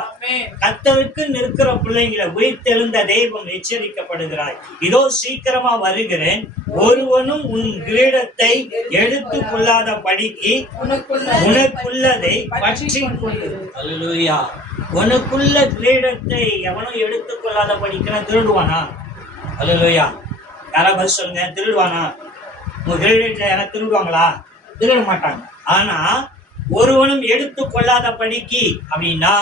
கர்த்தருக்கு நிற்கிற பிள்ளைங்களை உயிர்த்தெழுந்த தெய்வம் எச்சரிக்கப்படுகிறாய். இதோ சீக்கிரமா வருகிறேன், ஒருவனும் உன் கிரீடத்தை எடுத்துக் கொள்ளாதபடிக்கு உனக்குள்ளதை பற்றிக் கொண்டிரு. அல்லேலூயா. உனக்குள்ள கிரீடத்தை எவனும் எடுத்துக் கொள்ளாதபடிக்கு திருடுவானா? அல்லேலூயா. யாரா பதில் சொல்லுங்க. திருடுவானா? உங்க கிரீடத்தை யாரும் திருடுவாங்களா? திருட மாட்டாங்க. ஆனா ஒருவனும் எடுத்து கொள்ளாதபடிக்கு அப்படின்னா,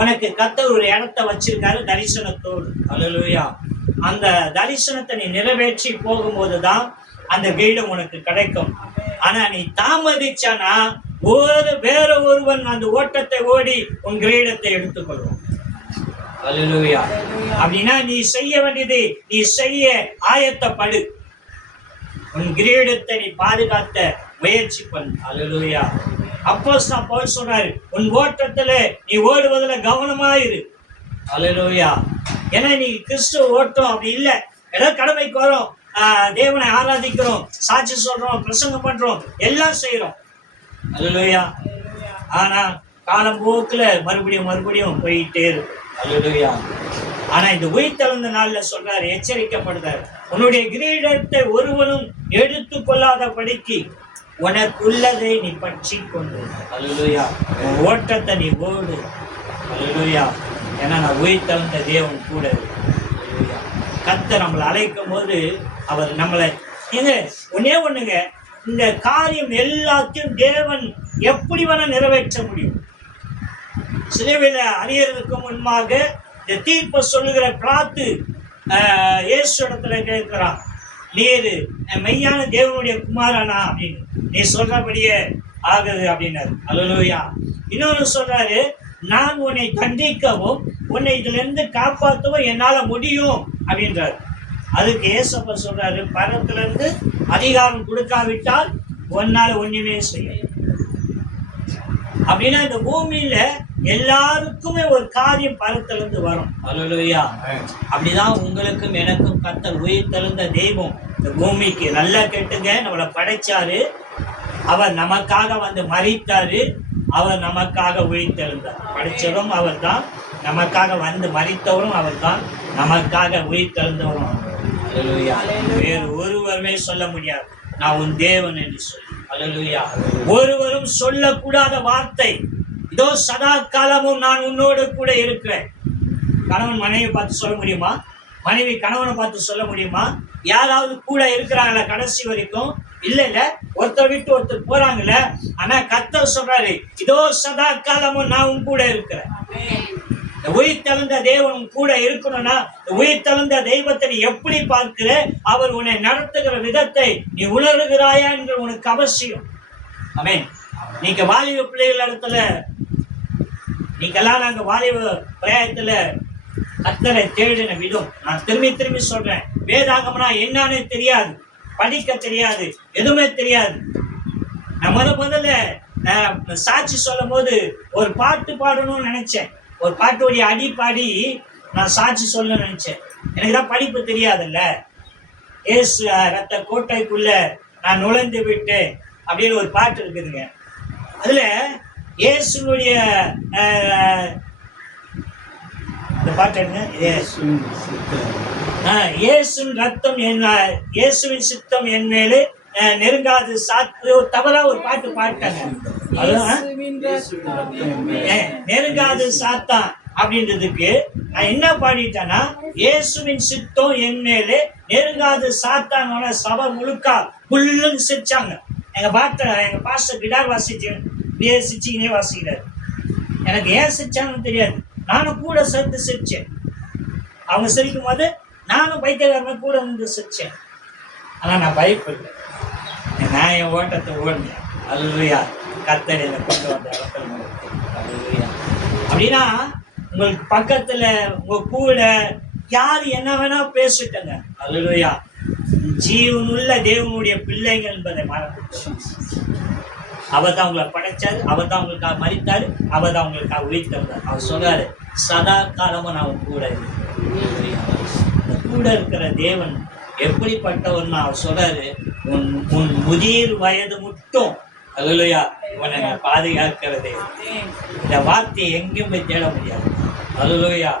உனக்கு கர்த்தர் ஒரு இடத்த வச்சிருக்காரு தரிசனத்தோடு. அல்லேலூயா. அந்த தரிசனத்தை நீ நிறைவேற்றி போகும்போதுதான் அந்த கிரீடம் உனக்கு கிடைக்கும். ஆனா நீ தாமதிச்சானா வேற ஒருவன் அந்த ஓட்டத்தை ஓடி உன் கிரீடத்தை எடுத்துக்கொள்வான். அல்லேலூயா. அப்படின்னா நீ செய்ய வேண்டியது, நீ செய்ய ஆயத்தப்படு, உன் கிரீடத்தை நீ பாதுகாத்த முயற்சி பண்ணு. அல்லேலூயா. அப்போஸ்தலன் பவுல் சொல்றாரு, உன் ஓட்டத்துல நீ ஓடுவதில் கவனமாயிரு. அல்லேலூயா. ஏன்னா நீ கிறிஸ்துவ ஓட்டம் அப்படி இல்லை. ஏதோ கடமைக்கு வரோம், தேவனை ஆராதிக்கிறோம், சாட்சி சொல்றோம், பிரசங்கம் பண்றோம், எல்லாம் செய்யறோம். அல்லேலூயா. ஆனா காலம் போக்குல மறுபடியும் போயிட்டே இருக்கும். அல்லேலூயா. ஆனா இந்த உயிர்த்தெழுந்த நாள்ல சொல்றாரு, எச்சரிக்கப்படுறாரு, உன்னுடைய கிரீடத்தை ஒருவனும் எடுத்து கொள்ளாதபடிக்கு உனக்குள்ளதை நீ பற்றி கொண்டு. அல்லேலூயா. உன் ஓட்டத்தை நீ ஓடு. அல்லேலூயா. ஏன்னா நான் உயிர்த்தெழுந்த தேவன் கூட. அல்லேலூயா. கர்த்தர் நம்மளை அழைக்கும் போது அவர் நம்மளை ஒண்ணுங்க, இந்த காரியம் எல்லாத்தையும் தேவன் எப்படி வேணா நிறைவேற்ற முடியும். சிலுவையில அறியறதுக்கு முன்பாக இந்த தீர்ப்பை சொல்லுகிற பிராத்து இயேசு இடத்துல கேட்கிறான், நீர் மெய்யான தேவனுடைய குமாரனா அப்படின்னு, நீ சொல்றபடியே ஆகுது அப்படின்னாரு. அல்லேலூயா. இன்னொன்னு சொல்றாரு, நான் உன்னை தண்டிக்கவும் உன்னை இதுல இருந்து காப்பாற்றவும் என்னால முடியும் அப்படின்றாரு. அதுக்கு ஏசப்பா சொல்றாரு, பரத்துல இருந்து அதிகாரம் கொடுக்காவிட்டால் உன்னால ஒண்ணுமே செய்ய. அப்படின்னா இந்த பூமியில எல்லாருக்குமே ஒரு காரியம் பரத்திலிருந்து வரும். அல்லேலூயா. அப்படிதான் உங்களுக்கும் எனக்கும் கர்த்தர் உயிர்த்தெழுந்த தெய்வம் இந்த பூமிக்கு நல்லா கேட்டுங்க, நம்மளை படைச்சாரு, அவர் நமக்காக வந்து மரித்தாரு, அவர் நமக்காக உயிர்த்தெழுந்தார். படிச்சவரும் அவர் தான், நமக்காக வந்து மரித்தவரும் அவர் தான், நமக்காக உயிர்த்தெழுந்தவரும் அவர். அல்லேலூயா. வேறு ஒருவருமே சொல்ல முடியாது நான் உன் தேவன் என்று சொல்லி. அல்லேலூயா. ஒருவரும் சொல்லக்கூடாத வார்த்தை, இதோ சதா காலமும் நான் உன்னோடு கூட இருக்கிறேன். கணவன் மனைவி பார்த்து சொல்ல முடியுமா? மனைவி கணவனை பார்த்து சொல்ல முடியுமா? யாராவது கூட இருக்கிறாங்களா கடைசி வரைக்கும்? இல்ல இல்ல, ஒருத்தர் விட்டு ஒருத்தர் போறாங்கல்ல. ஆனா கர்த்தர் சொல்றாரு, இதோ சதா காலமும் நான் உன் கூட இருக்கிறேன். உயிர்த்தெழுந்த தேவன் கூட இருக்கணும்னா உயிர்த்தெழுந்த தெய்வத்தை நீ எப்படி பார்க்கிற, அவர் உன்னை நடத்துகிற விதத்தை நீ உணர்கிறாயா என்று உனக்கு அவசியம். ஆமென். நீங்க வாலிப பிள்ளைகள் இடத்துல, நீங்கெல்லாம் நாங்க வாலிப பிரயாயத்துல கர்த்தரை தேடின விதம், நான் திரும்பி திரும்பி சொல்றேன், வேதாகம்னா என்னன்னு தெரியாது, படிக்க தெரியாது, எதுவுமே தெரியாது. நான் முதல்ல சாட்சி சொல்லும் போது ஒரு பாட்டு பாடணும்னு நினைச்சேன். ஒரு பாட்டுடைய அடி பாடி நான் சாட்சி சொல்ல நினைச்சேன். எனக்கு தான் படிப்பு தெரியாதுல்ல. ஏசு ரத்த கோட்டைக்குள்ள நான் நுழைந்து விட்டேன் அப்படின்னு ஒரு பாட்டு இருக்குதுங்க. அதுல இயேசுனுடைய இந்த பாட்டு என்ன, இயேசுவின் ரத்தம் இயேசுவின் சித்தம் என் மேலே நெருங்காது சாத்து, தவறா ஒரு பாட்டு பாட்டாங்க. நெருங்காது சாத்தான் அப்படின்றதுக்கு நான் என்ன பாடிட்டேன்னா, இயேசுவின் சித்தம் என் மேலே நெருங்காது சாத்தானோட சபை முழுக்கா புல்லுன்னு சிரிச்சாங்க. எங்க பாஸ்டர் கிட்டார் சிரிச்சிக்கினே வாசிக்கிறாரு. எனக்கு ஏன் சிரிச்சாங்கன்னு தெரியாது, நானும் கூட சேர்ந்து சிரிச்சேன். அவங்க சிரிக்கும் போது நானும் பைத்தியக்காரனை கூட வந்து சிரிச்சேன். ஆனா நான் பயப்படல, நான் என் ஓட்டத்தை ஓடினேன். அல்லேலூயா. கர்த்தர் என்னை கொண்டு வந்த இடத்துல. அல்லேலூயா. அப்படின்னா உங்களுக்கு பக்கத்துல உங்க கூட யார் என்ன வேணா பேசிட்டங்க. அல்லேலூயா. ஜீவனுள்ள தேவனுடைய பிள்ளைகள் என்பதை மறந்து, அவர் தான் உங்களை படைச்சாரு, அவர் தான் உங்களுக்காக மரித்தாரு, அவர் தான் உங்களுக்காக உயிர்த்தெழுந்தார். அவர் சொல்றாரு, சதா காலமும் நான் உன் கூட இருக்கேன். கூட இருக்கிற தேவன் எப்படிப்பட்டவர்னு அவர் சொல்றாரு, உன் முதிர் வயது மட்டும் அல்லேலூயா உன்னை நான் பாதுகாக்கிறதே. இந்த வார்த்தையை எங்கேயும் போய் தேட முடியாது. அல்லேலூயா.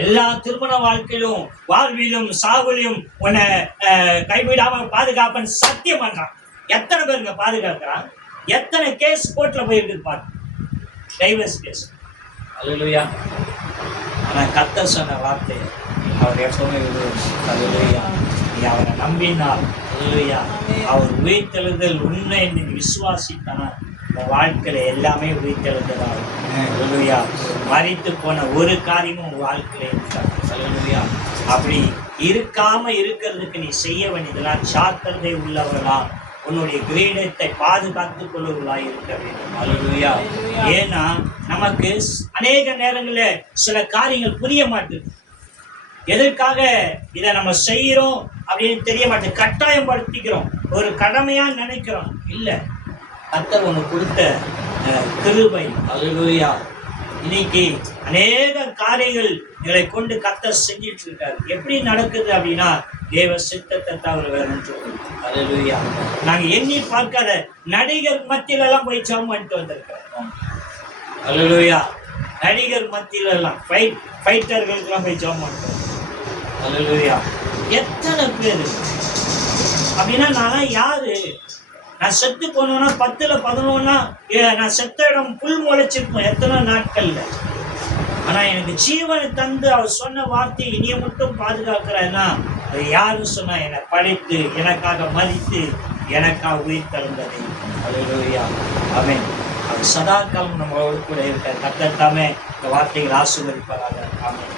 எல்லா திருமண வாழ்க்கையிலும் வாழ்விலும் சாவுலையும் உன்னை கைவிடாம பாதுகாப்பன் சத்தியம் பண்றான். எத்தனை பேருங்க பாதுகாக்கிறான்? எத்தனை கேஸ் கோர்ட்ல போயிருக்கு பாரு, டைவர்ஸ் கேஸ். அல்லேலூயா. ஆனா கர்த்தர் சொன்ன வார்த்தை அவர் எப்பவுமே அல்லேலூயா. நீ அவரை நம்பினால், அல்லேலூயா, அவர் உயிர்த்தெழுதல் உண்மை என்று விசுவாசித்தால் இந்த வாழ்க்கையில எல்லாமே உயிர்த்தெழுதலாகும். அல்லேலூயா. மரித்து போன ஒரு காரியமும் வாழ்க்கையில இருக்காது. அல்லேலூயா. அப்படி இருக்காம இருக்கிறதுக்கு நீ செய்ய வேண்டியதெல்லாம் ஜாக்கிரதை உள்ளவர்களா, உன்னுடைய கிரீடத்தை பாதுகாத்துக் கொள்ளுவர்களாய் இருக்க வேண்டும். அல்லேலூயா. ஏன்னா நமக்கு அநேக நேரங்களில் சில காரியங்கள் புரிய மாட்டேங்குது. எதற்காக இதை நம்ம செய்யறோம் அப்படின்னு தெரிய மாட்டேங்குது. கட்டாயம் படுத்திக்கிறோம், ஒரு கடமையா நினைக்கிறோம். இல்ல, கர்த்தர் ஒன்று கொடுத்த கிருபை. அல்லேலூயா. இன்னைக்கு அநேக காரியங்கள் இதை கொண்டு கர்த்தர் செஞ்சிட்டு இருக்காரு. எப்படி நடக்குது அப்படின்னா, தேவ சித்தத்தை தவிர வேறும் சொல்லுங்க. அல்லேலூயா. நாங்க எண்ணி பார்க்காத நடிகர் மத்தியில எல்லாம் போய் ஜெபம் பண்ணிட்டு வந்திருக்கிறோம். அல்லேலூயா. நடிகர் மத்தியில எல்லாம் ஃபைட்டர்களுக்கு எல்லாம் போய் ஜெபம் பண்ணிட்டு. அல்லேலூயா. எத்தனை பேர் அப்படின்னா, நான் யாரு? நான் செத்து போனோன்னா 10ல் 11 நான் செத்த இடம் புல் முளைச்சிருப்போம் எத்தனை நாட்கள்ல. ஆனா எனக்கு ஜீவனை தந்து அவர் சொன்ன வார்த்தை இனிய மட்டும் பாதுகாக்கிறேன்னா, அது யாரும் சொன்னா, என்னை படைத்து எனக்காக மரித்து எனக்காக உயிர் தழுந்ததை. அல்லேலூயா. ஆமென். அவர் சதா காலம் நம்மளோடு கூட இருக்க. கர்த்தர் தாமே இந்த வார்த்தைகள் ஆசீர்வதிப்பாராக. ஆமென்.